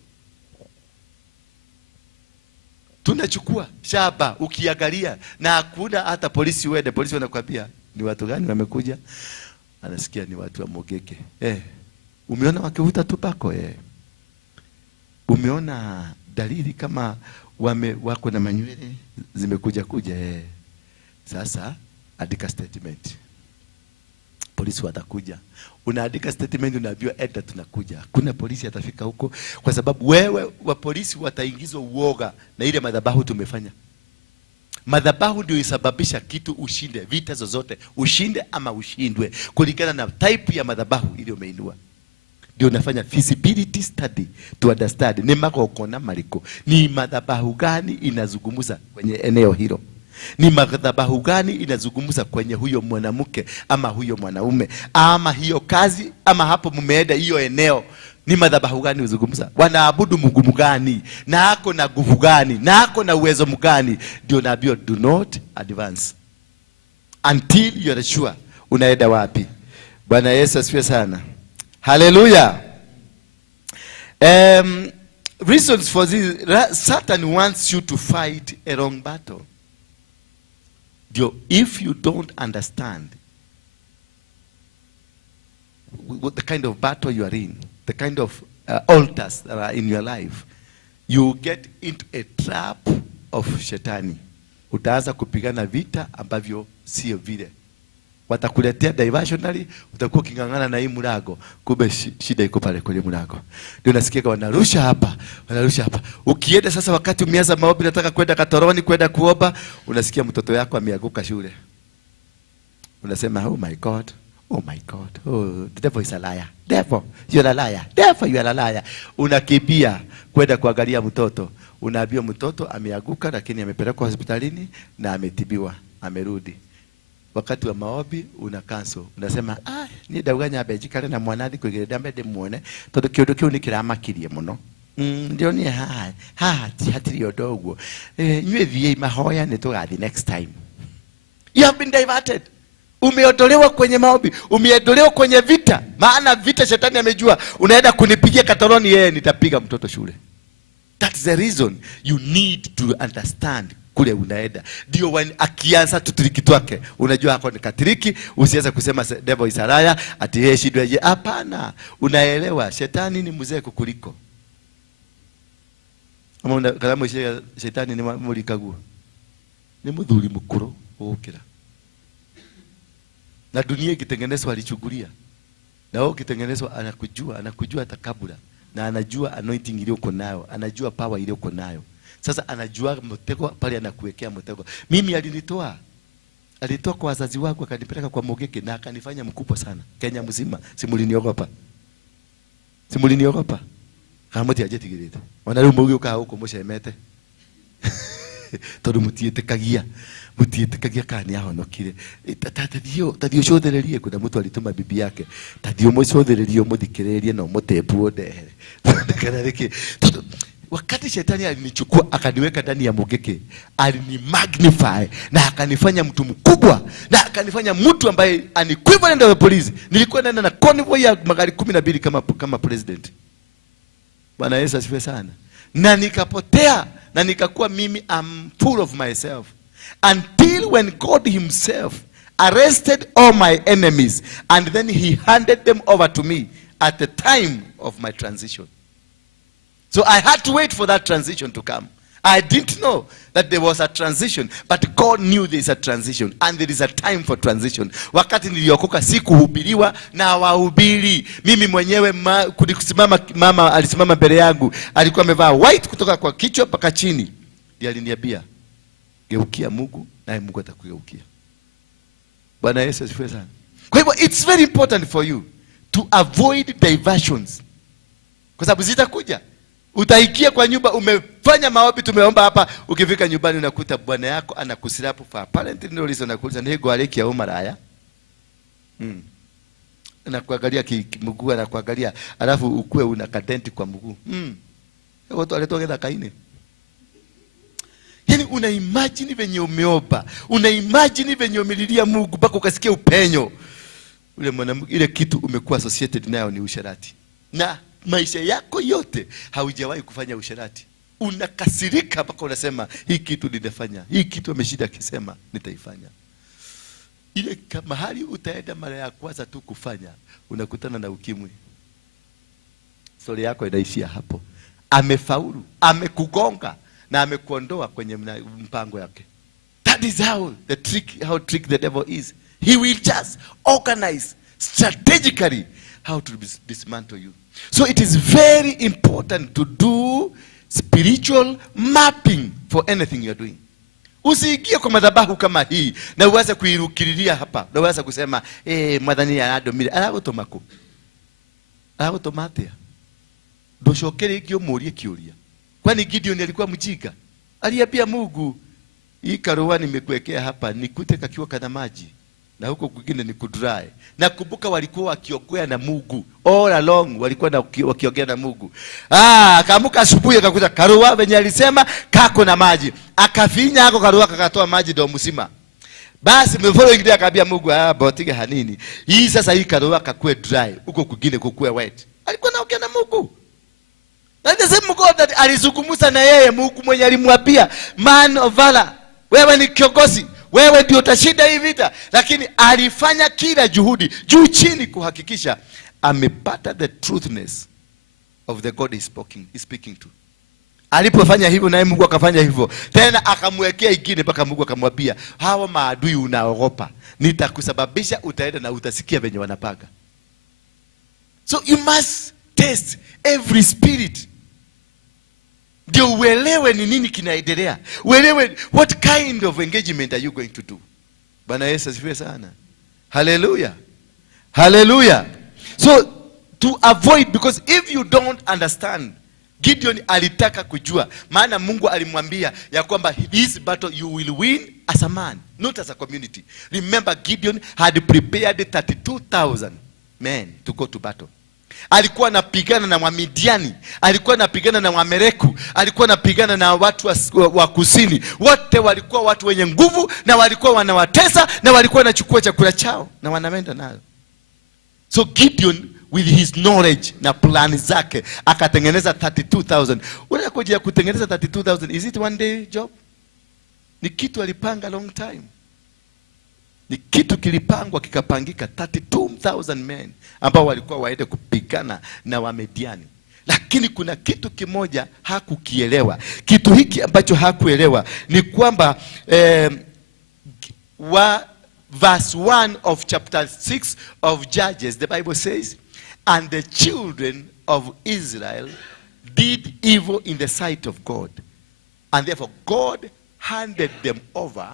Tunachukua shamba ukiangalia, na hakuna hata polisi wende. Polisi wanakuambia ni watu gani wamekuja? Anasikia ni watu wa Mungeke. Umeona wakivuta tobacco? Umeona dalili kama wako na manywele zimekuja kuja? Sasa andika statement. Polisi watakuja. Unaandika statement, unaambiwa enda tunakuja. Kuna polisi atafika huko kwa sababu wewe wa polisi wataingizwa uoga na ile madhabahu tumefanya. Madhabahu ndio isababisha kitu ushinde, vita zozote ushinde ama ushindwe kulingana na type ya madhabahu ile umeinua. Ndio unafanya feasibility study to understand ni magoko na mariko, ni madhabahu gani inazungumza kwenye eneo hilo. Ni madhabahu gani inazungumza kwenye huyo mwanamke ama huyo mwanaume ama hiyo kazi ama hapo mumeenda hiyo eneo. Ni madhabahu gani uzungumza? Wanaabudu Mungu gani? Na ako na nguvu gani? Na ako na uwezo mgani? Ndio naambiwa do not advance until you are sure unaenda wapi. Bwana Yesu asifiwe sana. Haleluya. Reasons for this, Satan wants you to fight a wrong battle. If you don't understand what the kind of battle you are in, the kind of altars that are in your life, you get into a trap of shetani. Utaanza kupigana vita ambavyo sio vile. Watakuletea diversionary, utakuwa kingangana na hii mlango, kumbe shida iko pale kwenye mlango. Ndio unasikia wanarusha hapa, wanarusha hapa. Ukienda sasa wakati umeanza maombi nataka kwenda katoroni kwenda kuomba, unasikia mtoto yako ameanguka shule. Unasema oh my God. Oh my God. Oh, the devil is a liar. Devil, you are a liar. Devil, you are a liar. Unakimbia kwenda kuangalia mtoto. Unaambia mtoto ameanguka lakini amepelekwa hospitalini na ametibiwa, amerudi. Wakati wa maombi una cancel. Unasema ni dauganya abejikare na mwanathi kugereda mbede muone todo kiodo kiu nikiramakirie muno. Ndio ni hatiri odogo. Nywe vie mahoya nitugathi next time. You have been diverted. Umeondolewa kwenye maombi, umeondolewa kwenye vita. Maana vita shetani amejua unaenda kunipigia katoroni, yeye nitapiga mtoto shule. That's the reason you need to understand kule unaenda. Ndio akianza tutiriki twake, unajua hako ni katiriki, usiweze kusema devil is a liar, ati yeye shida je. Hapana, unaelewa shetani ni mzee kukuliko. Ama kalamu shetani ni mulikagu. Ni mudhuri mkuru ukira. Na dunia ikitengenezwa alichugulia. Na wewe ukitengenezwa anakujua hata kabla. Na anajua anointing ile uko nayo, anajua power ile uko nayo. Sasa anajua mtego pale, anakuwekea mtego. Mimi alitoa kwa wazazi wangu akanipeleka kwa Mogeke na akanifanya mkubwa sana Kenya mzima. Simuliniogopa. Kama mti ajetigirite. Wana Mogeke uka huko Moshemete. Todo mutietekagia kani ahonokire. Tadio shothererie kuna mtu alituma bibi yake. Tadio mocothererie muthikiririe no mutebu ndehere. Kanariki. Wakati shetani alinichukua akaniweka ndani ya Mogeke, alinimagnify na akanifanya mtu mkubwa na akanifanya mtu ambaye an equivalent of police. Nilikuwa naenda na convoy ya magari 12 kama president. Bwana Yesu asifiwe sana. Na nikapotea na nikakuwa mimi I'm full of myself until when God himself arrested all my enemies and then he handed them over to me at the time of my transition. So I had to wait for that transition to come. I didn't know that there was a transition, but God knew there is a transition and there is a time for transition. Wakati niliokoka sikuhubiriwa na wahubiri. Mimi mwenyewe kusimama, mama alisimama mbele yangu, alikuwa amevaa white kutoka kwa kichwa mpaka chini. Ndiye aliniambia, geukia Mungu naye Mungu atakugeukia. Bwana Yesu asifiwe sana. Kwa hivyo it's very important for you to avoid diversions. Kwa sababu zitakuja. Utaikia kwa nyumba, umefanya maombi, tumeomba hapa, ukifika nyumbani unakuta bwana yako anakusirapu for apparently no reason, anakuuliza nego aleki ya umaraya. Anakuangalia mguu, anakuangalia, alafu ukue una kadenti kwa mguu. Watu waletoa kaine. Yaani una imagine venye umeomba, una imagine venye umelilia Mungu mpaka ukasikia upenyo. Ule mwanamke, ile kitu umekuwa associated nayo ni usharati. Na maisha yako yote haujawahi kufanya usharati. Unakasirika mpaka unasema hii kitu nitafanya. Hii kitu ameshida akisema nitaifanya. Ile mahali utaenda mara ya kwanza tu kufanya, unakutana na ukimwi. Stori yako inaishia hapo. Amefaulu, amekugonga na amekuondoa kwenye mpango yake. That is how trick the devil is. He will just organize strategically how to dismantle you. So it is very important to do spiritual mapping for anything you are doing. Usiingie kwa madhabahu kama hii na uanze kuirukiriria hapa. Na uanze kusema mwadhani anadomire. Aragotomako. Aragotomatia. Doshokere ikio murie kiuria. Kwani Gideon alikuwa mjinga? Aliambia Mungu, hii karua nimekuwekea hapa nikute kakiwa kana maji. Na huko kwingine ni kudry. Na kumbuka walikuwa wakiongea na Mungu. All along walikuwa wakiongea na Mungu. Akaamka asubuhi akakuta karua venye alisema kako na maji. Akafinya hako karua kakatoa maji ndio msima. Basi mfolo ingine akaambia Mungu, botiga hanini. Hii sasa hii karua kakue dry, huko kwingine kukue wet. Alikuwa anaongea na Mungu. Na the same God that alizungumza na yeye, Mungu mwenye alimwambia man of valor, wewe ni kiongozi, wewe ndio utashinda hii vita, lakini alifanya kila juhudi juu chini kuhakikisha amepata the truthness of the God is speaking to. Alipofanya hivyo naye Mungu akafanya hivyo. Tena akamwekea ingine mpaka Mungu akamwambia, hawa maadui unaogopa, nitakusababisha utaenda na utasikia venye wanapaga. So you must test every spirit. Ndio uelewe ni nini kinaendelea. Uelewe what kind of engagement are you going to do. Bwana Yesu asifiwe sana. Hallelujah. Hallelujah. So to avoid, because if you don't understand, Gideon alitaka kujua, maana Mungu alimwambia ya kwamba this battle you will win as a man, not as a community. Remember, Gideon had prepared 32,000 men to go to battle. Alikuwa anapigana na Wamidiani, alikuwa anapigana na Wamereku, alikuwa anapigana na watu wa kusini. Wote walikuwa watu wenye nguvu, na walikuwa wanawatesa, na walikuwa wanachukua chakula chao na wanaenda nayo. So Gideon with his knowledge na plan zake akatengeneza 32,000. Unakuja kutengeneza 32,000, is it one day job? Ni kitu alipanga long time. Ni kitu kilipangwa kikapangika, 32,000 men ambao walikuwa waende kupigana na Wamidiani. Lakini kuna kitu kimoja hakukielewa. Kitu hiki ambacho hakuelewa ni kwamba verse 1 of chapter 6 of Judges, the Bible says, and the children of Israel did evil in the sight of God, and therefore God handed them over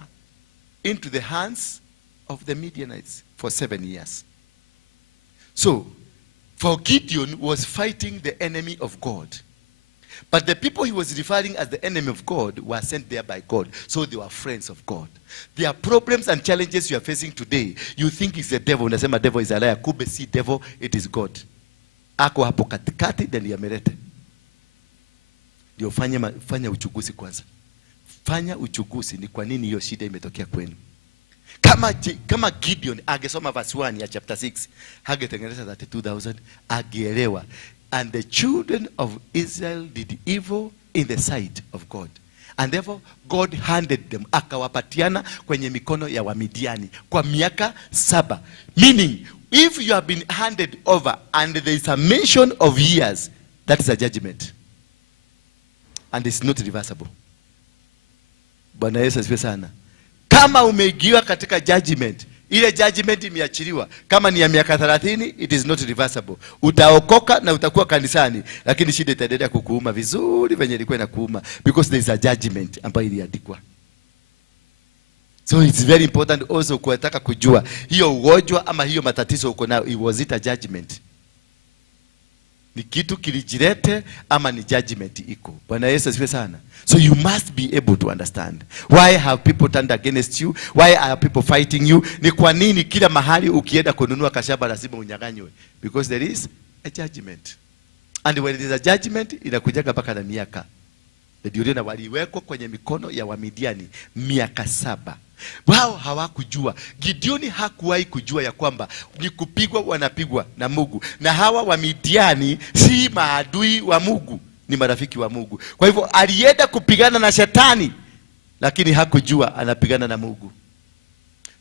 into the hands of the Midianites for 7 years. So, for Gideon was fighting the enemy of God. But the people he was referring as the enemy of God were sent there by God. So they were friends of God. There are problems and challenges you are facing today. You think it's the devil. Unasema devil is a liar. Kumbe si devil, it is God. Ako hapo katikati ndiye amelete. Ndio fanya uchunguzi kwanza. Fanya uchunguzi ni kwa nini hiyo shida imetokea kwenu. Kama Gideon angesoma verse 1 ya chapter 6, hagetengeneza 32,000, ageelewa. And the children of Israel did evil in the sight of God, and therefore God handed them, akawapatiana kwenye mikono ya Wamidiani kwa miaka 7. Meaning, if you have been handed over and there is a mention of years, that is a judgment, and it's not reversible. Bwana Yesu asifiwe sana. Kama umeigiwa katika judgment, ile judgment imeachiliwa. Kama ni ya miaka 30, it is not reversible. Utaokoka na utakuwa kanisani, lakini shida itaendelea kukuuma vizuri venye ilikuwa inakuuma, because there is a judgment ambayo iliandikwa. So it's very important also kuataka kujua hiyo ugonjwa ama hiyo matatizo uko nayo, was it a judgment? Ni kitu kilijilete ama ni judgment iko? Bwana Yesu asifiwe sana. So you must be able to understand. Why have people turned against you? Why are people fighting you? Ni kwa nini kila mahali ukienda kununua kashaba lazima unyang'anywe? Because there is a judgment. And when there is a judgment, inakujaga mpaka na miaka. Ndio na waliwekwa kwenye mikono ya Wamidiani miaka 7. Wao hawakujua. Gideoni hakuwahi kujua ya kwamba ni kupigwa wanapigwa na Mungu. Na hawa Wamidiani si maadui wa Mungu, ni marafiki wa Mungu. Kwa hivyo alienda kupigana na shetani, lakini hakujua anapigana na Mungu.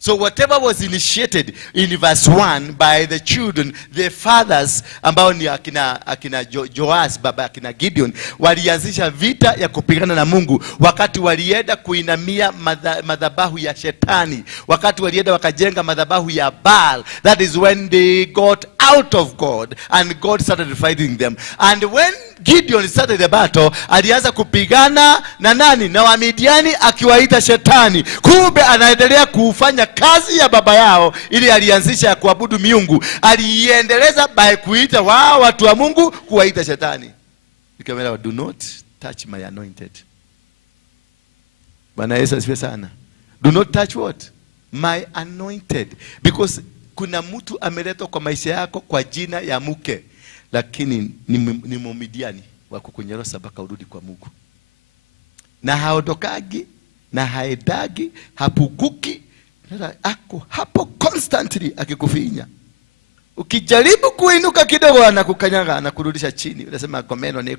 So whatever was initiated in verse 1 by the children, the fathers, ambao ni akina Joas, baba akina Gideon, walianzisha vita ya kupigana na Mungu wakati walienda kuinamia madhabahu ya shetani, wakati walienda wakajenga madhabahu ya Baal. That is when they got out of God and God started fighting them. And when Gideon started the battle, alianza kupigana na nani? Na Wamidiani, akiwaita shetani. Kumbe anaendelea kufanya kazi ya baba yao ili alianzisha ya kuabudu miungu. Aliendeleza by kuita wao watu wa Mungu kuwaita shetani. Nikamwambia, do not touch my anointed. Bwana Yesu asifiwe sana. Do not touch what? My anointed. Because kuna mtu ameletwa kwa maisha yako kwa jina ya mke, lakini ni Mmidiani wa kukunyerosa mpaka urudi kwa Mungu. Na haondokagi, na haedagi, hapuguki, ako hapo constantly akikufinya. Ukijaribu kuinuka kidogo anakukanyaga, anakurudisha chini. Unasema komeno ni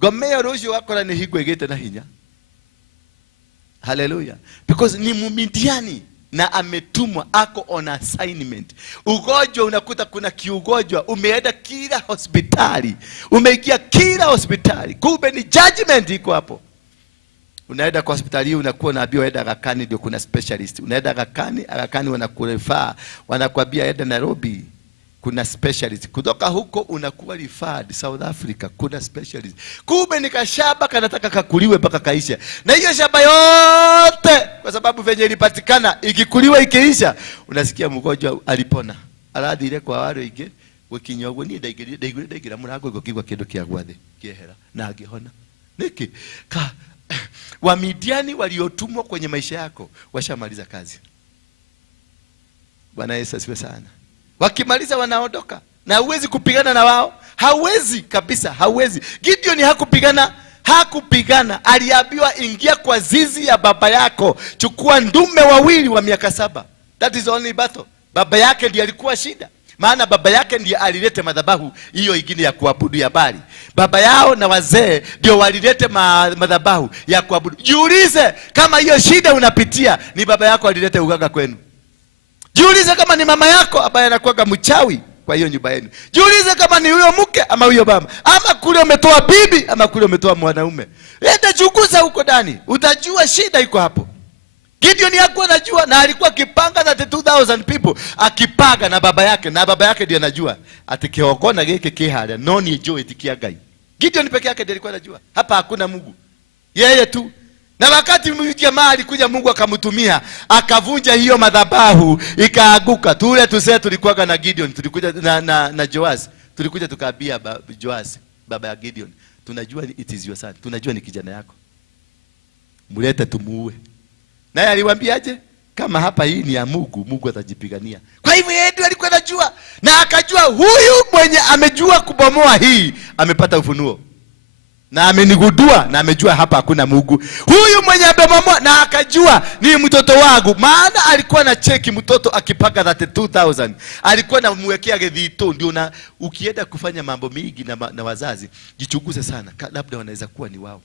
Gomeo rojo wakora ni higwe gete na hinya. Hallelujah. Because ni Mumidiani na ametumwa, ako on assignment. Ugonjwa unakuta kuna kiugonjwa, umeenda kila hospitali, umeingia kila hospitali, kumbe ni judgment iko hapo. Unaenda kwa hospitali unakuwa unaambiwa enda Agakani ndio kuna specialist. Unaenda Agakani wanakurefer, wanakuambia enda Nairobi kuna specialist. Kutoka huko unakuwa referred South Africa kuna specialist. Kumbe ni kashaba kanataka kakuliwe mpaka kaisha. Na hiyo shaba yote kwa sababu venye ilipatikana ikikuliwa ikiisha, unasikia mgonjwa alipona. Aradhi ile kwa Waruinge gukinyogwo ni ndaigira murago gukigwa kindu kia gwathe kiehera na angihona. Niki ka Wamidiani waliotumwa kwenye maisha yako washamaliza kazi. Bwana Yesu asifiwe sana. Wakimaliza wanaondoka na huwezi kupigana na wao. Hauwezi kabisa, hauwezi. Gideon hakupigana. Aliambiwa ingia kwa zizi ya baba yako, chukua ndume wawili wa miaka 7. That is only battle. Baba yake ndiye alikuwa shida. Maana baba yake ndiye alilete madhabahu hiyo ingine ya kuabudu ya Bali. Baba yao na wazee ndio walilete madhabahu ya kuabudu. Jiulize kama hiyo shida unapitia ni baba yako alilete uganga kwenu. Jiulize kama ni mama yako ambaye anakuwa mchawi kwa hiyo nyumba yenu. Jiulize kama ni huyo mke ama huyo mama, ama kule umetoa bibi ama kule umetoa mwanaume. Enda chunguza huko ndani, utajua shida iko hapo. Gideon hakuwa anajua, na alikuwa akipanga 32,000 people, akipanga na baba yake ndiye anajua atikiokona geke kiharia no ni joe itikiagai. Gideon peke yake ndiye alikuwa anajua hapa hakuna Mungu, yeye tu. Na wakati jamaa alikuja, Mungu akamtumia akavunja hiyo madhabahu ikaaguka. Tuse tulikuwa na Gideon, tulikuja na Joas, tulikuja tukaambia Joas baba ya Gideon, tunajua it is your son, tunajua ni kijana yako, mulete tumuue. Naye aliwaambiaje? Kama hapa hii ni ya Mungu, Mungu atajipigania. Kwa hivyo yeye ndiye alikuwa anajua, na akajua huyu mwenye amejua kubomoa hii amepata ufunuo. Na amenigudua na amejua hapa hakuna Mungu. Huyu mwenye amebomoa na akajua ni mtoto wangu. Maana alikuwa na cheki mtoto akipaka 32,000. Alikuwa na mwekea gedhito. Ndio na ukienda kufanya mambo mingi na wazazi, jichunguze sana. Labda wanaweza kuwa ni wao.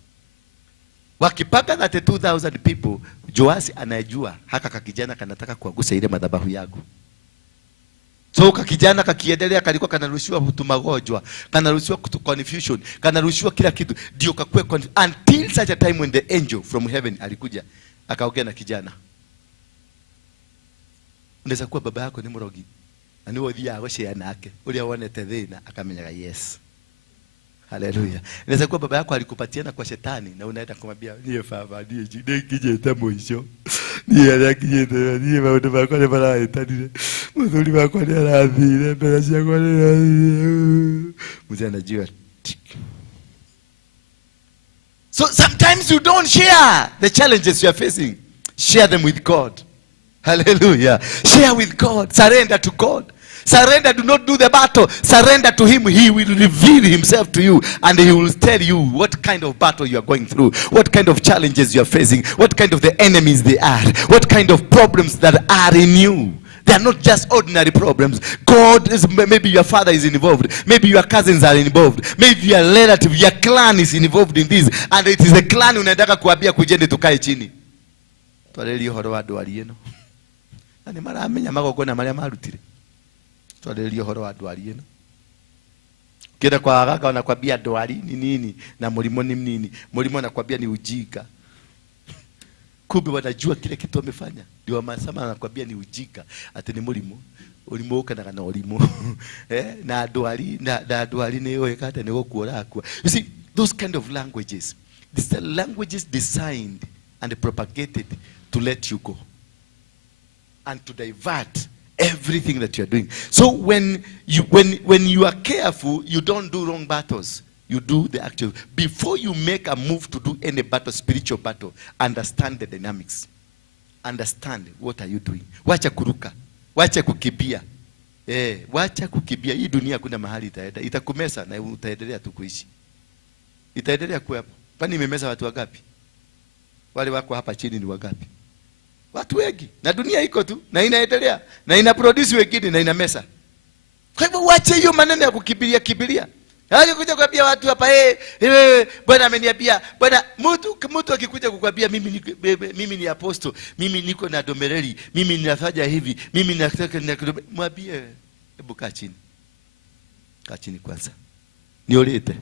Wakipaka 32,000 people, Joasi anajua haka kakijana kanataka kuagusa ile madhabahu yangu. So kakijana kakiendelea kalikuwa kanarushiwa magonjwa, kanarushiwa confusion, kanarushiwa kila kitu, ndio kakue until such a time when the angel from heaven alikuja akaongea na kijana. Unaweza kuwa baba yako ni mrogi, ani wothia agoshia nake uri awonete thina akamenyaga yes. Hallelujah. Inaweza kuwa baba yako alikupatiana kwa shetani na unaenda kumwambia niye baba ndiye kijeta mwisho. Niye kijeta niye maundu makwa ni maraetanire. Muthuri makwa ni arathire mbere ciakwa ni mzee anajua. So sometimes you don't share the challenges you are facing. Share them with God. Hallelujah. Share with God. Surrender to God. Surrender, do not do the battle. Surrender to him. He will reveal himself to you, and he will tell you what kind of battle you are going through, what kind of challenges you are facing, what kind of the enemies they are, what kind of problems that are in you. They are not just ordinary problems. God is, maybe your father is involved, maybe your cousins are involved, maybe your relative, your clan is involved in this, and it is a clan unataka kuambia kujende tukae chini. Twareli horo wa ndwari eno. Ani maramenya magogona maria marutire. Twareli horo wa ndwari eno. Kida kwa haraka wanakuambia ndwari ni nini na mulimo ni nini. Mulimo anakuambia ni ujika. Kumbe wanajua kile kitu wamefanya. Ndio masama anakuambia ni ujika. Ati ni mulimo. Ulimo kana na ulimo. Na ndwari ni wewe kata ni gokuora akwa. You see those kind of languages. These are languages designed and propagated to let you go and to divert everything that you are doing. So when you are careful, you don't do wrong battles. You do the actual. Before you make a move to do any battle, spiritual battle, understand the dynamics. Understand what are you doing. Wacha kuruka, wacha kukibia. Wacha kukibia. Hii dunia kuna mahali itaenda, itakumesa na utaendelea tu kuishi. Itaendelea kuwepo. Kwani imemeza watu wangapi? Wale wako hapa chini ni wangapi? Watu wengi. Na dunia iko tu na inaendelea na ina produce wengine na ina mesa. Kwa hivyo wache hiyo maneno ya kukibiria. Kuja kuambia watu hapa bwana ameniambia, bwana mtu akikuja kukwambia mimi ni apostle, mimi niko na domereli, mimi ninafanya hivi, mimi nataka mwambie hebu kaa chini. Kaa chini kwanza. Niolete.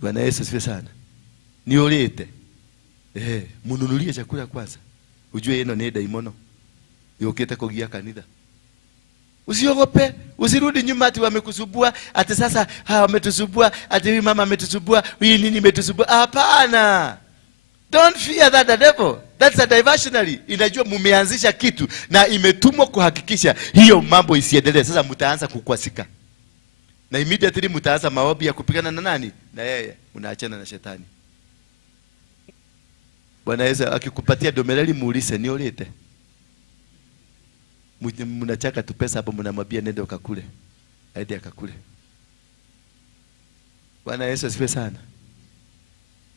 Bwana Yesu asifiwe sana. Niolete. Mununulie chakula kwanza. Ujue yeno ni daimono. Yoketa kugia kanisa. Usiogope, usirudi nyuma ati wamekusubua, ati sasa wametusubua, ati huyu mama ametusubua, huyu nini ametusubua. Hapana. Don't fear that the devil. That's a diversionary. Inajua mumeanzisha kitu na imetumwa kuhakikisha hiyo mambo isiendelee. Sasa mtaanza kukwasika. Na immediately mtaanza maombi ya kupigana na nani? Na yeye. Unaachana na shetani. Bwana Yesu akikupatia domereli muulize niolete. Mnachaka tu pesa hapo, mnamwambia nenda ukakule. Aende akakule. Bwana Yesu asifiwe sana.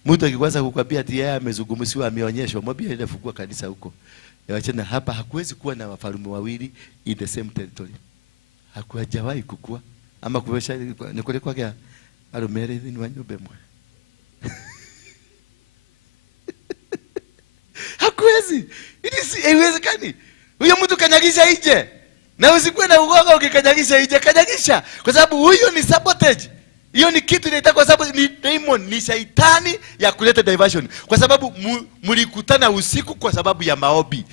Mtu akikwanza kukwambia ati yeye amezungumziwa, ameonyeshwa, mwambie aende fukua kanisa huko. Yaachana hapa, hakuwezi kuwa na wafalme wawili in the same territory. Hakujawahi kukua. Ama kuwesha nikole kwake alomere ni wanyumbe mwe. Hakuwezi. Haiwezekani. Huyo mtu kanyagisha nje. Na usikuwe na uoga ukikanyagisha nje, kanyagisha. Kwa sababu huyo ni sabotage. Hiyo ni kitu inaitwa, kwa sababu ni demon, ni shaitani ya kuleta diversion. Kwa sababu mlikutana usiku kwa sababu ya maombi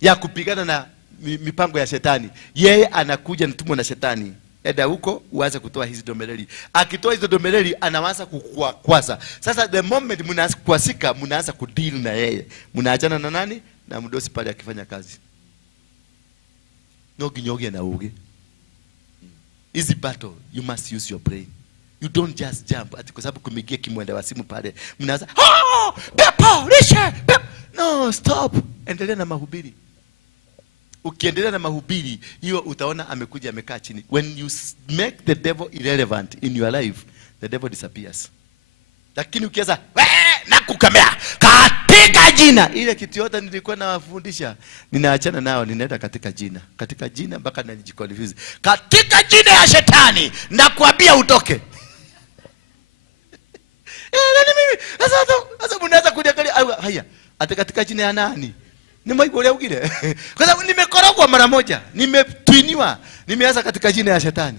ya kupigana na mipango ya shetani. Yeye anakuja mtumwa na shetani. Eda huko uanze kutoa hizi domereli. Akitoa hizo domereli anaanza kukwaza. Sasa the moment mnaanza kukwasika, mnaanza kudeal na yeye. Mnaachana na nani? Na mdosi pale akifanya kazi. No ginyoge na uge. Easy battle, you must use your brain. You don't just jump ati kwa sababu kumigia kimwenda wa simu pale. Mnaanza, pepo, lishe, pepo. No, stop. Endelea na mahubiri. Ukiendelea na mahubiri, hiyo utaona amekuja amekaa chini. When you make the devil irrelevant in your life, the devil disappears. Lakini ukianza, nakukemea katika jina, ile kitu yote nilikuwa nawafundisha, ninaachana nao, ninaenda katika jina. Katika jina mpaka najiconfuse. Katika jina ya shetani, nakuambia utoke. Nani mimi? Sasa mnaanza kuniangalia, haya, ati katika jina ya nani? Ni mwaibole ugire. Kwa sababu nimekorogwa mara moja, nimetwiniwa, nimeanza katika jina ya shetani.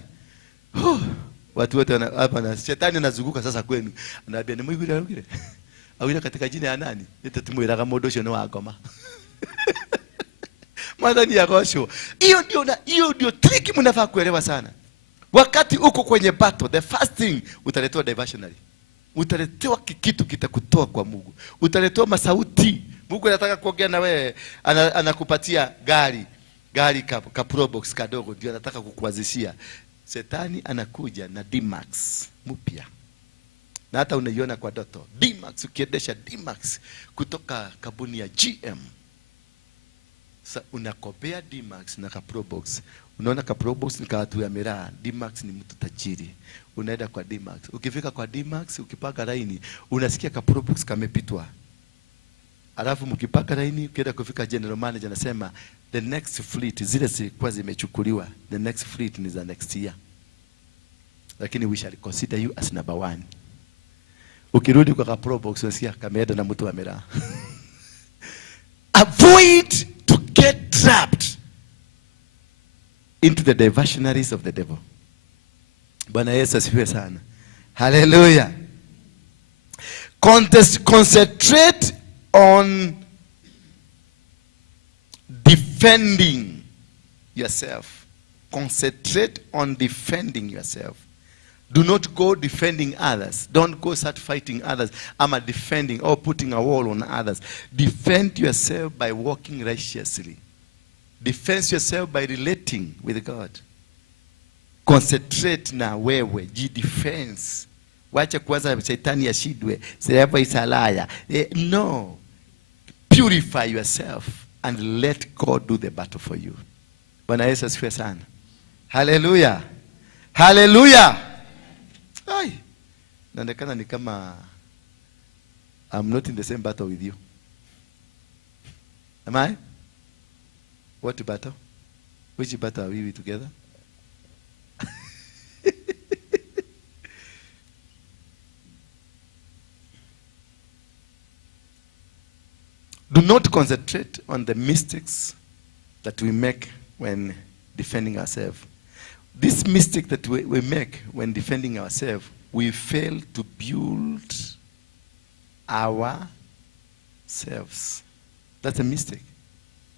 Watu wote hapa na shetani anazunguka sasa kwenu. Anaambia ni mwaibole ugire. Au ile katika jina ya nani? Itatumwira kama modosho na wagoma. Madhani ya gosho. Hiyo ndio trick mnafaa kuelewa sana. Wakati uko kwenye battle, the first thing utaletewa diversionary. Utaletewa kitu kitakutoa kwa Mungu. Utaletewa masauti. Mungu anataka kuongea na wewe, anakupatia gari ka probox kadogo, ndio anataka kukuanzishia. Shetani anakuja na D-Max mpya. Na hata unaiona kwa doto. D-Max, ukiendesha D-Max kutoka kampuni ya GM. Sasa unakopea D-Max na ka probox. Unaona ka probox ni watu ya miraa, D-Max ni mtu tajiri. Unaenda kwa D-Max. Ukifika kwa D-Max, ukipaka laini, unasikia ka probox kamepitwa. Alafu mkipaka laini, ukienda kufika general manager anasema the next fleet zile zilikuwa zimechukuliwa, the next fleet ni za next year. Lakini we shall consider you as number 1. Ukirudi kwa pro box unasikia kameenda na mtu wa miraa. Avoid to get trapped into the diversionaries of the devil. Bwana Yesu asifiwe sana. Hallelujah. Concentrate on defending yourself. Concentrate on defending yourself. Do not go defending others. Don't go start fighting others. I'm defending or putting a wall on others. Defend yourself by walking righteously. Defend yourself by relating with God. Concentrate na wewe. Jidefense. Wacha kwanza shetani ashidwe. Sereva isalaya. No. Purify yourself and let God do the battle for you. Bwana Yesu asifiwe sana. Hallelujah. Hallelujah. Ai. Naonekana ni kama I'm not in the same battle with you. Am I? What battle? Which battle are we together? Do not concentrate on the mistakes that we make when defending ourselves. This mistake that we make when defending ourselves, we fail to build ourselves. That's a mistake.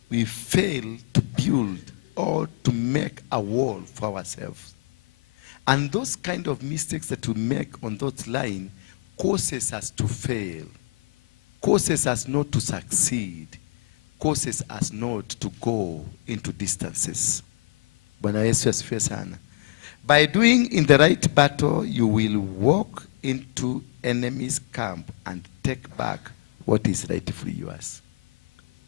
We fail to build or to make a wall for ourselves. And those kind of mistakes that we make on those lines causes us to fail, causes us not to succeed, causes us not to go into distances. Bwana Yesu asifiwe sana. By doing in the right battle, you will walk into enemy's camp and take back what is rightfully yours.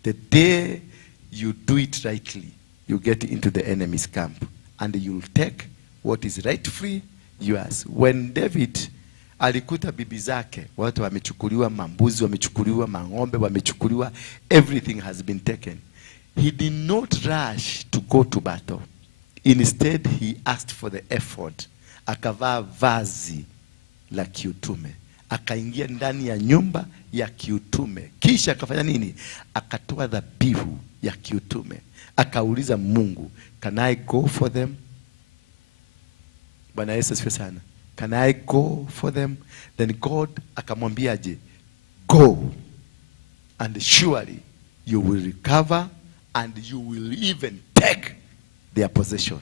The day you do it rightly, you get into the enemy's camp and you'll take what is rightfully yours. When David alikuta bibi zake, watu wamechukuliwa, mambuzi wamechukuliwa, mang'ombe wamechukuliwa, everything has been taken. He did not rush to go to battle. Instead, he asked for the effort. Akavaa vazi la kiutume. Akaingia ndani ya nyumba ya kiutume. Kisha akafanya nini? Akatoa dhabihu ya kiutume. Akauliza Mungu, can I go for them? Bwana Yesu asifiwe sana. Can I go for them? Then God akamwambiaje? Go, and surely you will recover and you will even take their possession.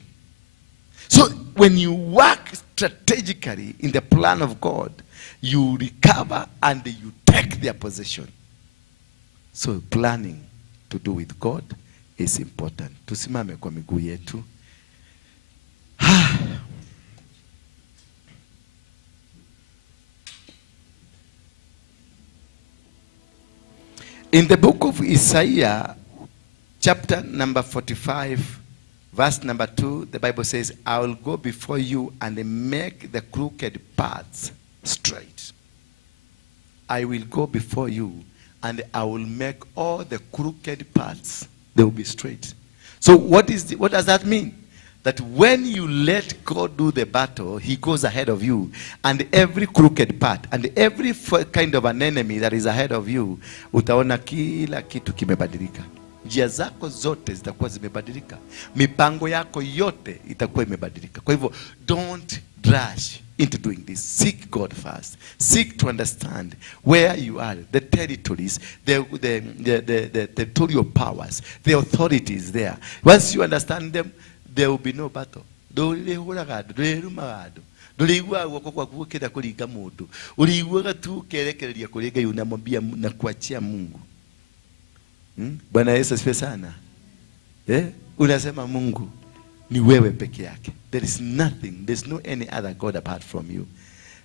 So when you work strategically in the plan of God, you recover and you take their possession. So planning to do with God is important. Tusimame kwa miguu yetu. In the book of Isaiah, chapter number 45, verse number 2, the Bible says, I will go before you and make the crooked paths straight. I will go before you and I will make all the crooked paths, they will be straight. So what does that mean? That when you let God do the battle, he goes ahead of you, and every crooked path and every kind of an enemy that is ahead of you, utaona kila kitu kimebadilika. Njia zako zote zitakuwa zimebadilika. Mipango yako yote itakuwa imebadilika. Kwa hivyo, don't rush into doing this. Seek God first. Seek to understand where you are, the territories, the territorial powers, the authorities there. Once you understand them, there will be no battle. Bwana Yesu asifiwe sana. Unasema Mungu ni wewe peke yake. There is nothing, there's no any other God apart from you.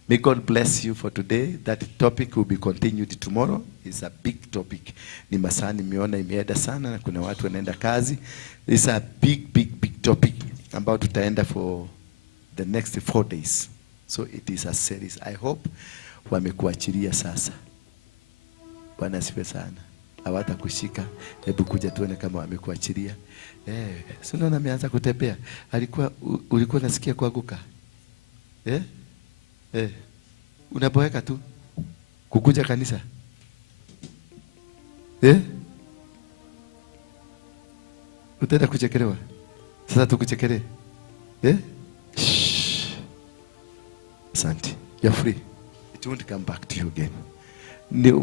May God bless you for today. That topic will be continued tomorrow. It's a big topic. Ni masaa nimeona imeenda sana na kuna watu wanaenda kazi. It's a big topic ambao tutaenda for the next 4 days. So it is a series. I hope wamekuachilia sasa. Bwana asifiwe sana. Hawata kushika. Hebu kuja tuone kama wamekuachilia. Si unaona ameanza kutembea. Ulikuwa nasikia kuanguka? Unaboeka tu kukuja kanisa. Utaenda kuchekelewa. Sasa tukuchekelee. Asante. You're free. It won't come back to you again.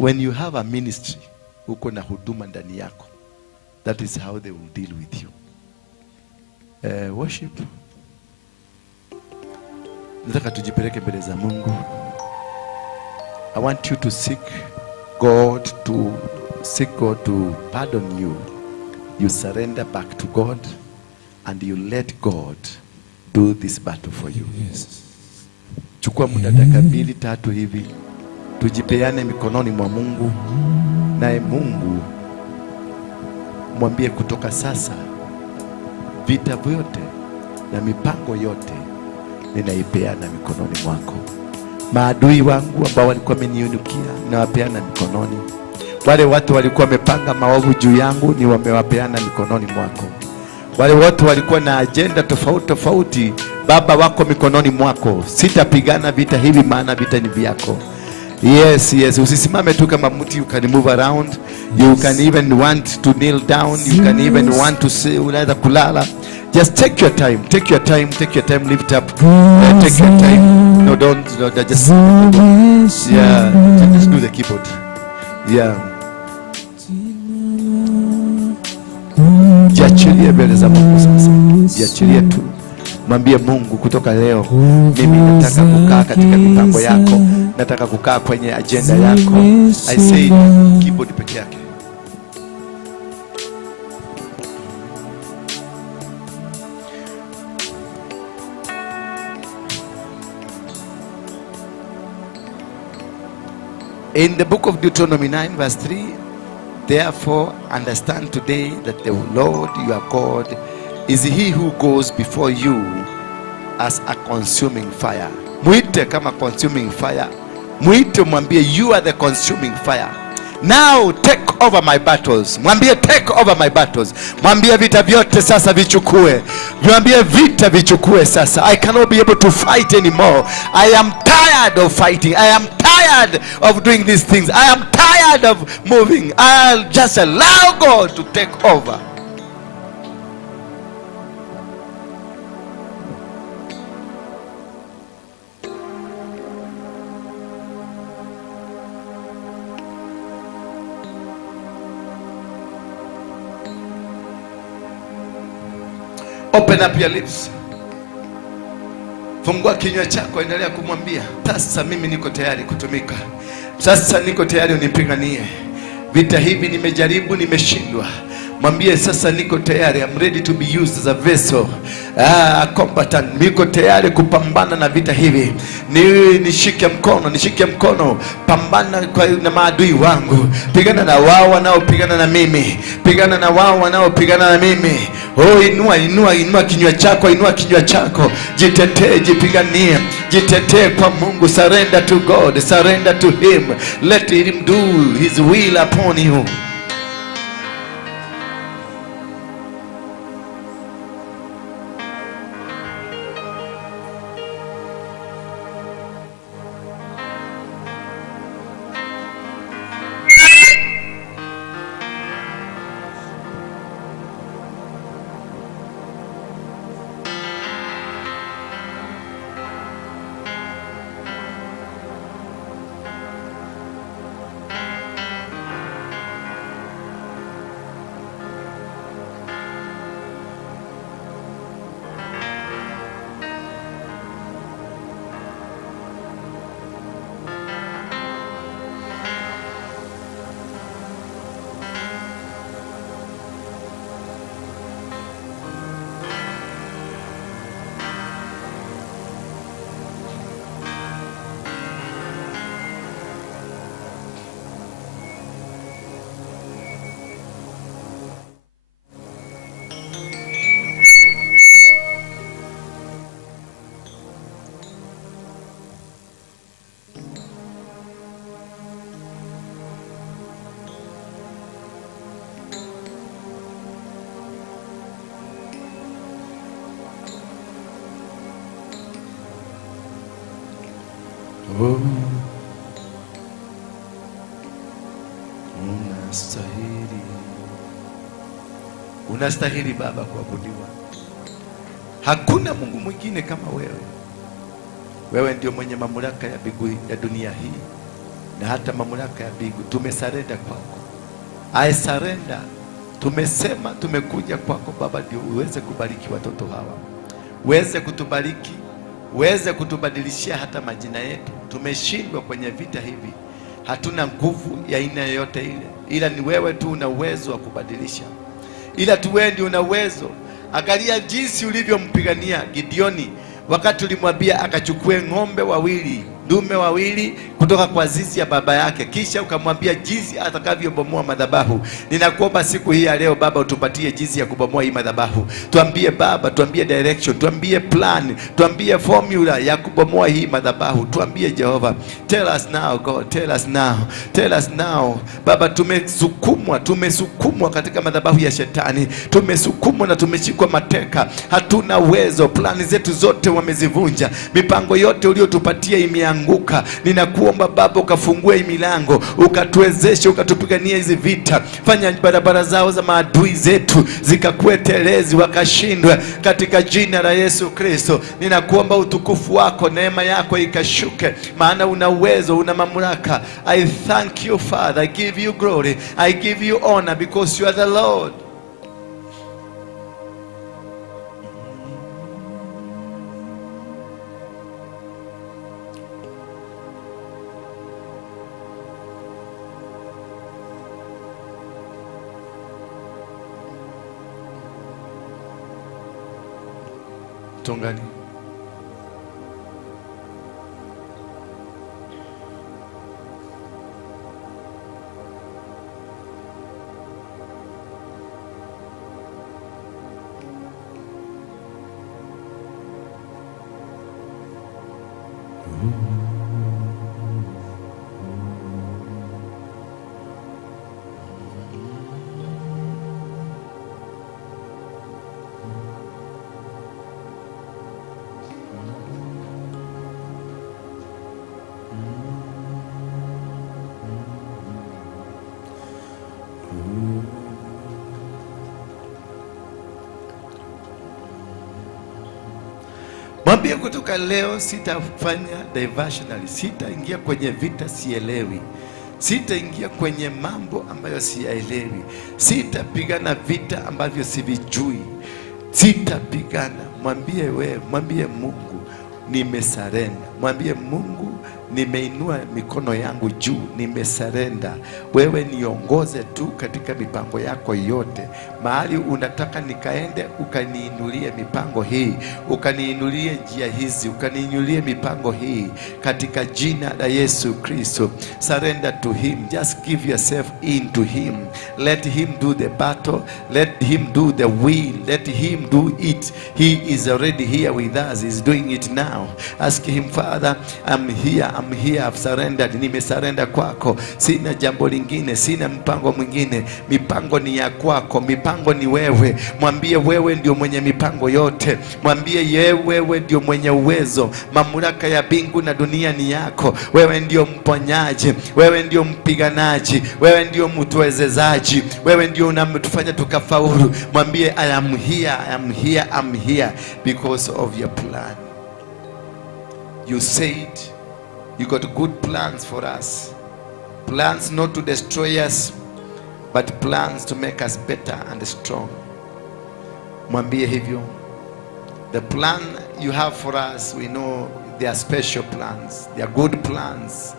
When you have a ministry, uko na huduma ndani yako, that is how they will deal with you. Worship. Nataka tujipeleke mbele za Mungu. I want you to seek God to pardon you. You surrender back to God and you let God do this battle for you. Yes. Chukua muda dakika 2-3 hivi. Tujipeane mikononi mwa Mungu. Naye Mungu mwambie kutoka sasa vita vyote na mipango yote ninaipeana mikononi mwako. Maadui wangu ambao walikuwa wameniunukia nawapeana mikononi. Wale watu walikuwa wamepanga maovu juu yangu ni wamewapeana mikononi mwako. Wale watu walikuwa na agenda tofauti, Baba wako mikononi mwako. Sitapigana vita hivi maana vita ni vyako. Yes, yes. Usisimame tu kama mti. You can move around. You can even want to kneel down. You can even want to say, unaweza kulala. Just take your time. Take your time. Take your time. Lift up. Take your time. No, don't. Just yeah. Just do the keyboard. Yeah. Jiachilie mbele za Mungu sasa. Jiachilie tu. Mwambie Mungu, kutoka leo mimi nataka kukaa katika mipango yako, nataka kukaa kwenye agenda yako. I say keyboard peke yake. In the book of Deuteronomy 9 verse 3, therefore understand today that the Lord your God is he who goes before you as a consuming fire. Muite kama consuming fire. Muite, mwambie you are the consuming fire. Now take over my battles. Mwambie take over my battles. Mwambie vita vyote sasa vichukue. Mwambie vita vichukue sasa. I cannot be able to fight anymore. I am tired of fighting. I am tired of doing these things. I am tired of moving. I'll just allow God to take over. Open up your lips. Fungua kinywa chako, endelea kumwambia, sasa mimi niko tayari kutumika. Sasa niko tayari unipiganie. Vita hivi nimejaribu, nimeshindwa. Mwambie sasa niko tayari. I'm ready to be used as a vessel. Combatant. Niko tayari kupambana na vita hivi. Nishike mkono. Pambana na maadui wangu. Pigana na wao wanaopigana na mimi. Pigana na wao wanaopigana na mimi. Oh, inua kinywa chako. Jitetee, jipiganie. Jitetee kwa Mungu. Surrender to God. Surrender to him. Let him do his will upon you. Oh, unastahili Baba kuabudiwa. Hakuna Mungu mwingine kama wewe. Wewe ndio mwenye mamlaka ya mbingu ya dunia hii na hata mamlaka ya mbingu. Tumesarenda kwako. I surrender. Tumesema tumekuja kwako Baba ndio uweze kubariki watoto hawa. Uweze kutubariki. Uweze kutubadilishia hata majina yetu. Tumeshindwa kwenye vita hivi. Hatuna nguvu ya aina yoyote ile. Ila ni wewe tu una uwezo wa kubadilisha. Ila tu wewe ndio una uwezo. Angalia jinsi ulivyompigania Gideoni wakati ulimwambia akachukue ng'ombe wawili, dume wawili kutoka kwa zizi ya baba yake, kisha ukamwambia jinsi atakavyobomoa madhabahu. Ninakuomba siku hii ya leo Baba utupatie jinsi ya kubomoa hii madhabahu. Tuambie Baba, tuambie direction, tuambie plan, tuambie formula ya kubomoa hii madhabahu. Tuambie Jehova. Tell us now God, tell us now. Tell us now. Baba, tumesukumwa katika madhabahu ya shetani. Tumesukumwa na tumeshikwa mateka. Hatuna uwezo. Plani zetu zote wamezivunja. Mipango yote uliotupatia imeanguka. zimeanguka. Ninakuomba Baba ukafungue hii milango, ukatuwezeshe, ukatupigania hizi vita. Fanya barabara zao za maadui zetu zikakuwe telezi, wakashindwe katika jina la Yesu Kristo. Ninakuomba utukufu wako, neema yako ikashuke, maana una uwezo, una mamlaka. I thank you Father, I give you glory, I give you honor because you are the Lord. Tongani. Mwambie kutoka leo sitafanya diversionary, sitaingia kwenye vita sielewi, sitaingia kwenye mambo ambayo siyaelewi, sitapigana vita ambavyo sivijui, sitapigana. Mwambie Mungu nimesarenda. Mwambie Mungu nimeinua mikono yangu juu, nimesarenda. Wewe niongoze tu katika mipango yako yote. Mahali unataka nikaende, ukaniinulie mipango hii, ukaniinulie njia hizi, ukaniinulie mipango hii katika jina la Yesu Kristo. Surrender to him. Just give yourself in to him. Let him do the battle. Let him do the will. Let him do it. He is already here with us. He's doing it now. Ask him, Father, I'm here. I've surrendered. Nimesarenda kwako. Sina jambo lingine, sina mpango mwingine. Mipango ni ya kwako, mipango ni wewe. Mwambie wewe ndio mwenye mipango yote. Mwambie wewe ndio mwenye uwezo. Mamlaka ya mbingu na dunia ni yako. Wewe ndio mponyaji, wewe ndio mpiganaji, wewe ndio mtuwezezaji, wewe ndio unamtufanya tukafaulu. Mwambie I am here, I am here, I'm here because of your plan. You said you got good plans for us. Plans not to destroy us, but plans to make us better and strong. Mwambie hivyo. The plan you have for us, we know they are special plans. They are good plans.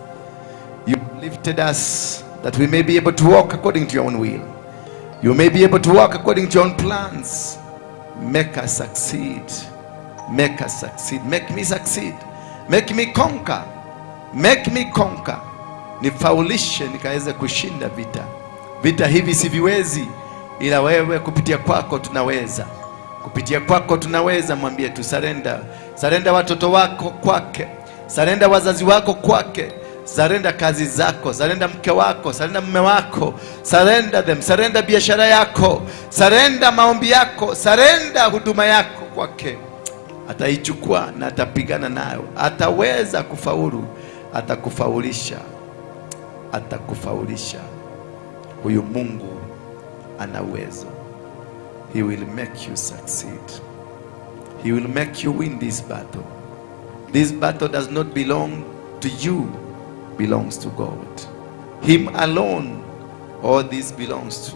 You lifted us that we may be able to walk according to your own will. You may be able to walk according to your own plans. Make us succeed. Make us succeed. Make me succeed. Make me conquer. Make me conquer. Nifaulishe nikaweze kushinda vita. Vita hivi siviwezi, ila wewe kupitia kwako tunaweza. Kupitia kwako tunaweza. Mwambie tu surrender. Surrender watoto wako kwake. Surrender wazazi wako kwake. Surrender kazi zako. Surrender mke wako. Surrender mume wako. Surrender them. Surrender biashara yako. Surrender maombi yako. Surrender huduma yako kwake. Ataichukua na atapigana nayo. Ataweza kufaulu. Atakufaulisha. Atakufaulisha. Huyu Mungu ana uwezo. He will make you succeed. He will make you win this battle. This battle does not belong to you. Belongs to God. Him alone. All this belongs to.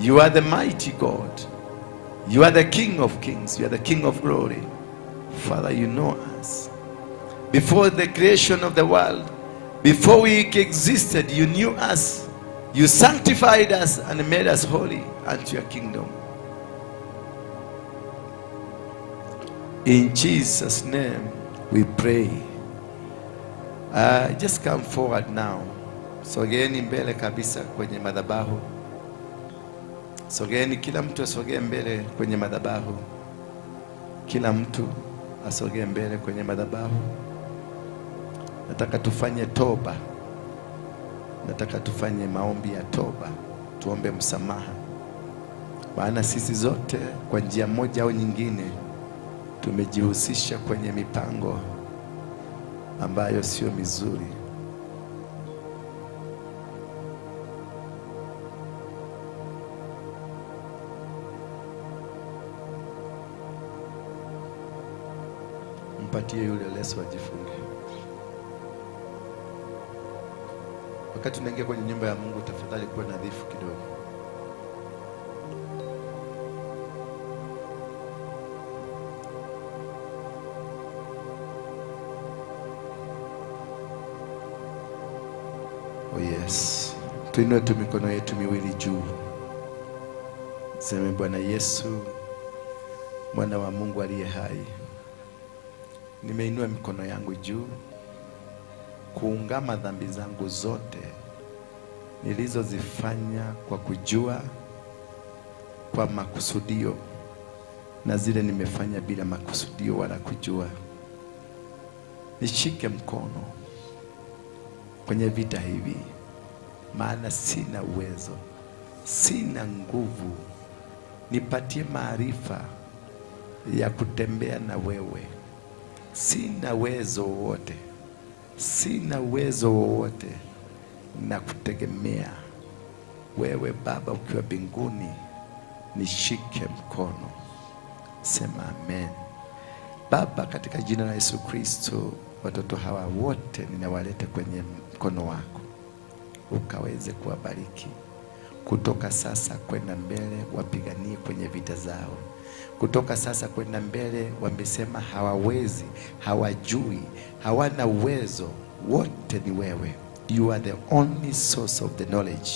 You are the mighty God. You are the King of kings. You are the King of glory. Father, you know us. Before the creation of the world, before we existed, you knew us. You sanctified us and made us holy unto your kingdom. In Jesus' name we pray. Just come forward now. Sogeeni mbele kabisa kwenye madhabahu. Sogeeni, kila mtu asogee mbele kwenye madhabahu. Kila mtu asogee mbele kwenye madhabahu. Nataka tufanye toba. Nataka tufanye maombi ya toba. Tuombe msamaha. Maana sisi zote kwa njia moja au nyingine tumejihusisha kwenye mipango ambayo sio mizuri. Mpatie yule leso ajifunge. Wakati unaingia kwenye nyumba ya Mungu, tafadhali kuwa nadhifu kidogo. Oh yes. Tuinue tu mikono yetu miwili juu. Sema, Bwana Yesu, Mwana wa Mungu aliye hai, nimeinua mikono yangu juu kuungama dhambi zangu zote nilizozifanya kwa kujua, kwa makusudio, na zile nimefanya bila makusudio wala kujua. Nishike mkono kwenye vita hivi, maana sina uwezo, sina nguvu. Nipatie maarifa ya kutembea na wewe. Sina uwezo wowote, sina uwezo wowote, na kutegemea wewe Baba ukiwa mbinguni. Nishike mkono. Sema amen. Baba, katika jina la Yesu Kristo, watoto hawa wote ninawaleta kwenye mkono wako, ukaweze kuwabariki kutoka sasa kwenda mbele. Wapiganie kwenye vita zao kutoka sasa kwenda mbele. Wamesema hawawezi, hawajui, hawana uwezo. Wote ni wewe. You are the only source of the knowledge.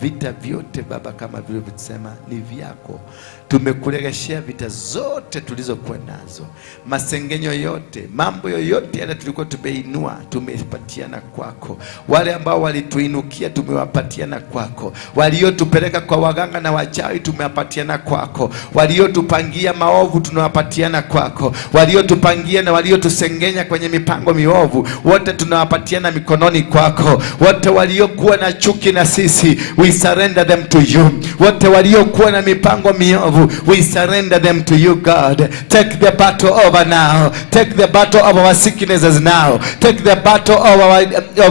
Vita vyote Baba, kama vile vilisema, ni vyako. Tumekuregeshea vita zote tulizokuwa nazo, masengenyo yote, mambo yoyote yale tulikuwa tumeinua, tumepatiana kwako. Wale ambao walituinukia tumewapatiana kwako. Waliotupeleka kwa waganga na wachawi tumewapatiana kwako. Waliotupangia maovu tunawapatiana kwako. Waliotupangia na waliotusengenya kwenye mipango miovu, wote tunawapatiana mikononi kwako. Wote waliokuwa na chuki na sisi, we surrender them to you. Wote waliokuwa na mipango miovu, we surrender them to you, God. Take the battle over now. Take the battle of our sicknesses now. Take the battle of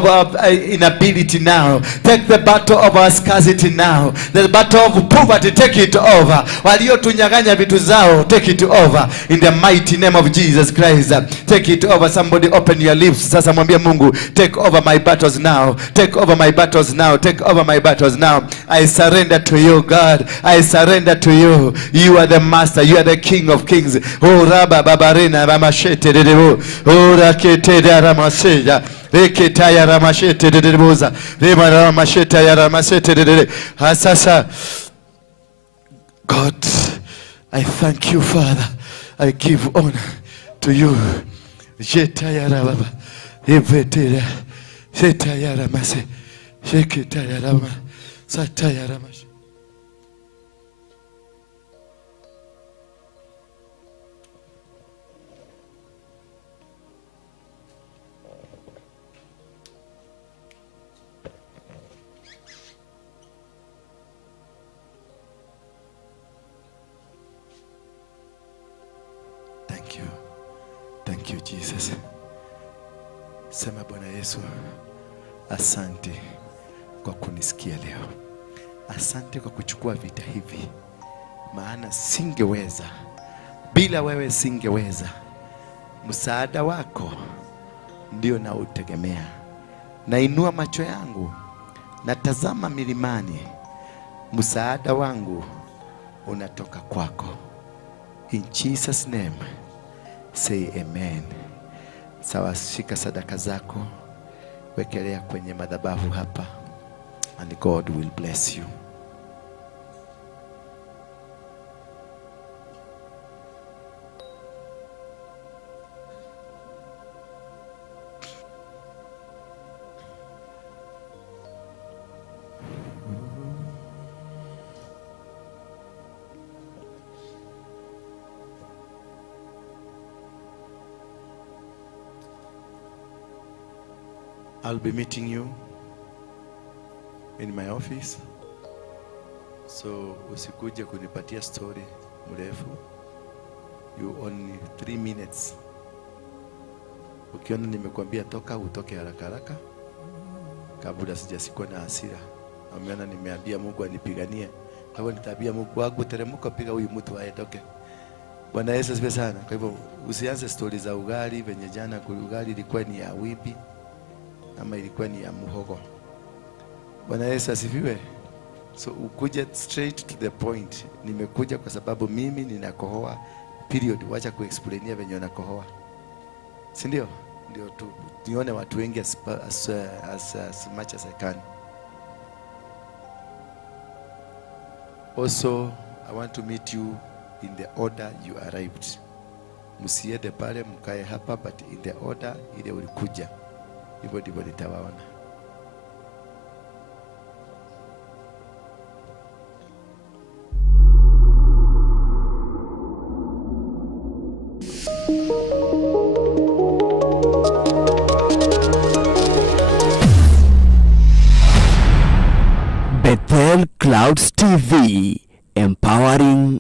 our inability now. Take the battle of our scarcity now. The battle of poverty, take it over. Waliotunyang'anya vitu zao, take it over in the mighty name of Jesus Christ. Take it over. Somebody open your lips. Sasa mwambie Mungu, take over my battles now. Take over my battles now. Take over my battles now. I surrender to you, God. I surrender to you. You are the master. You are the King of kings. Oh Rabba Babarina Ramashete Devo. Oh Rakete Ramaseja. Reketaya Ramashete Devoza. Rema Ramashete Ramasete Dede. Asasa. God, I thank you, Father. I give honor to you. Jetaya Rabba. Evetera. Jetaya Ramase. Sheketaya Rama. Sataya Ramash. Thank you. Thank you, Jesus. Sema, Bwana Yesu, asante kwa kunisikia leo. Asante kwa kuchukua vita hivi, maana singeweza. Bila wewe singeweza. Msaada wako ndio na utegemea. Nainua macho yangu, natazama milimani. Msaada wangu unatoka kwako. In Jesus name, say amen. Sawa, shika sadaka zako, wekelea kwenye madhabahu hapa, and God will bless you. I'll be meeting you in my office. So usikuje kunipatia story mrefu. You only 3 minutes. Ukiona nimekwambia toka, utoke haraka haraka kabla sijasikwa na hasira. Ameona nimeambia Mungu anipiganie. Hapo nitabia Mungu wangu, teremka, piga huyu mtu aetoke. Bwana Yesu asifiwe sana. Kwa hivyo usianze stori za ugali venye jana ugali ilikuwa ni ya wipi ama ilikuwa ni ya muhogo. Bwana Yesu asifiwe. So ukuje straight to the point. Nimekuja kwa sababu mimi ninakohoa period. Wacha kuexplainia venye unakohoa. Si ndio? Ndio tu nione watu wengi as much as I can. Also, I want to meet you in the order you arrived. Msiende pale mkae hapa, but in the order ile ulikuja. Hivyo ndivyo nitawaona. Bethel Clouds TV, empowering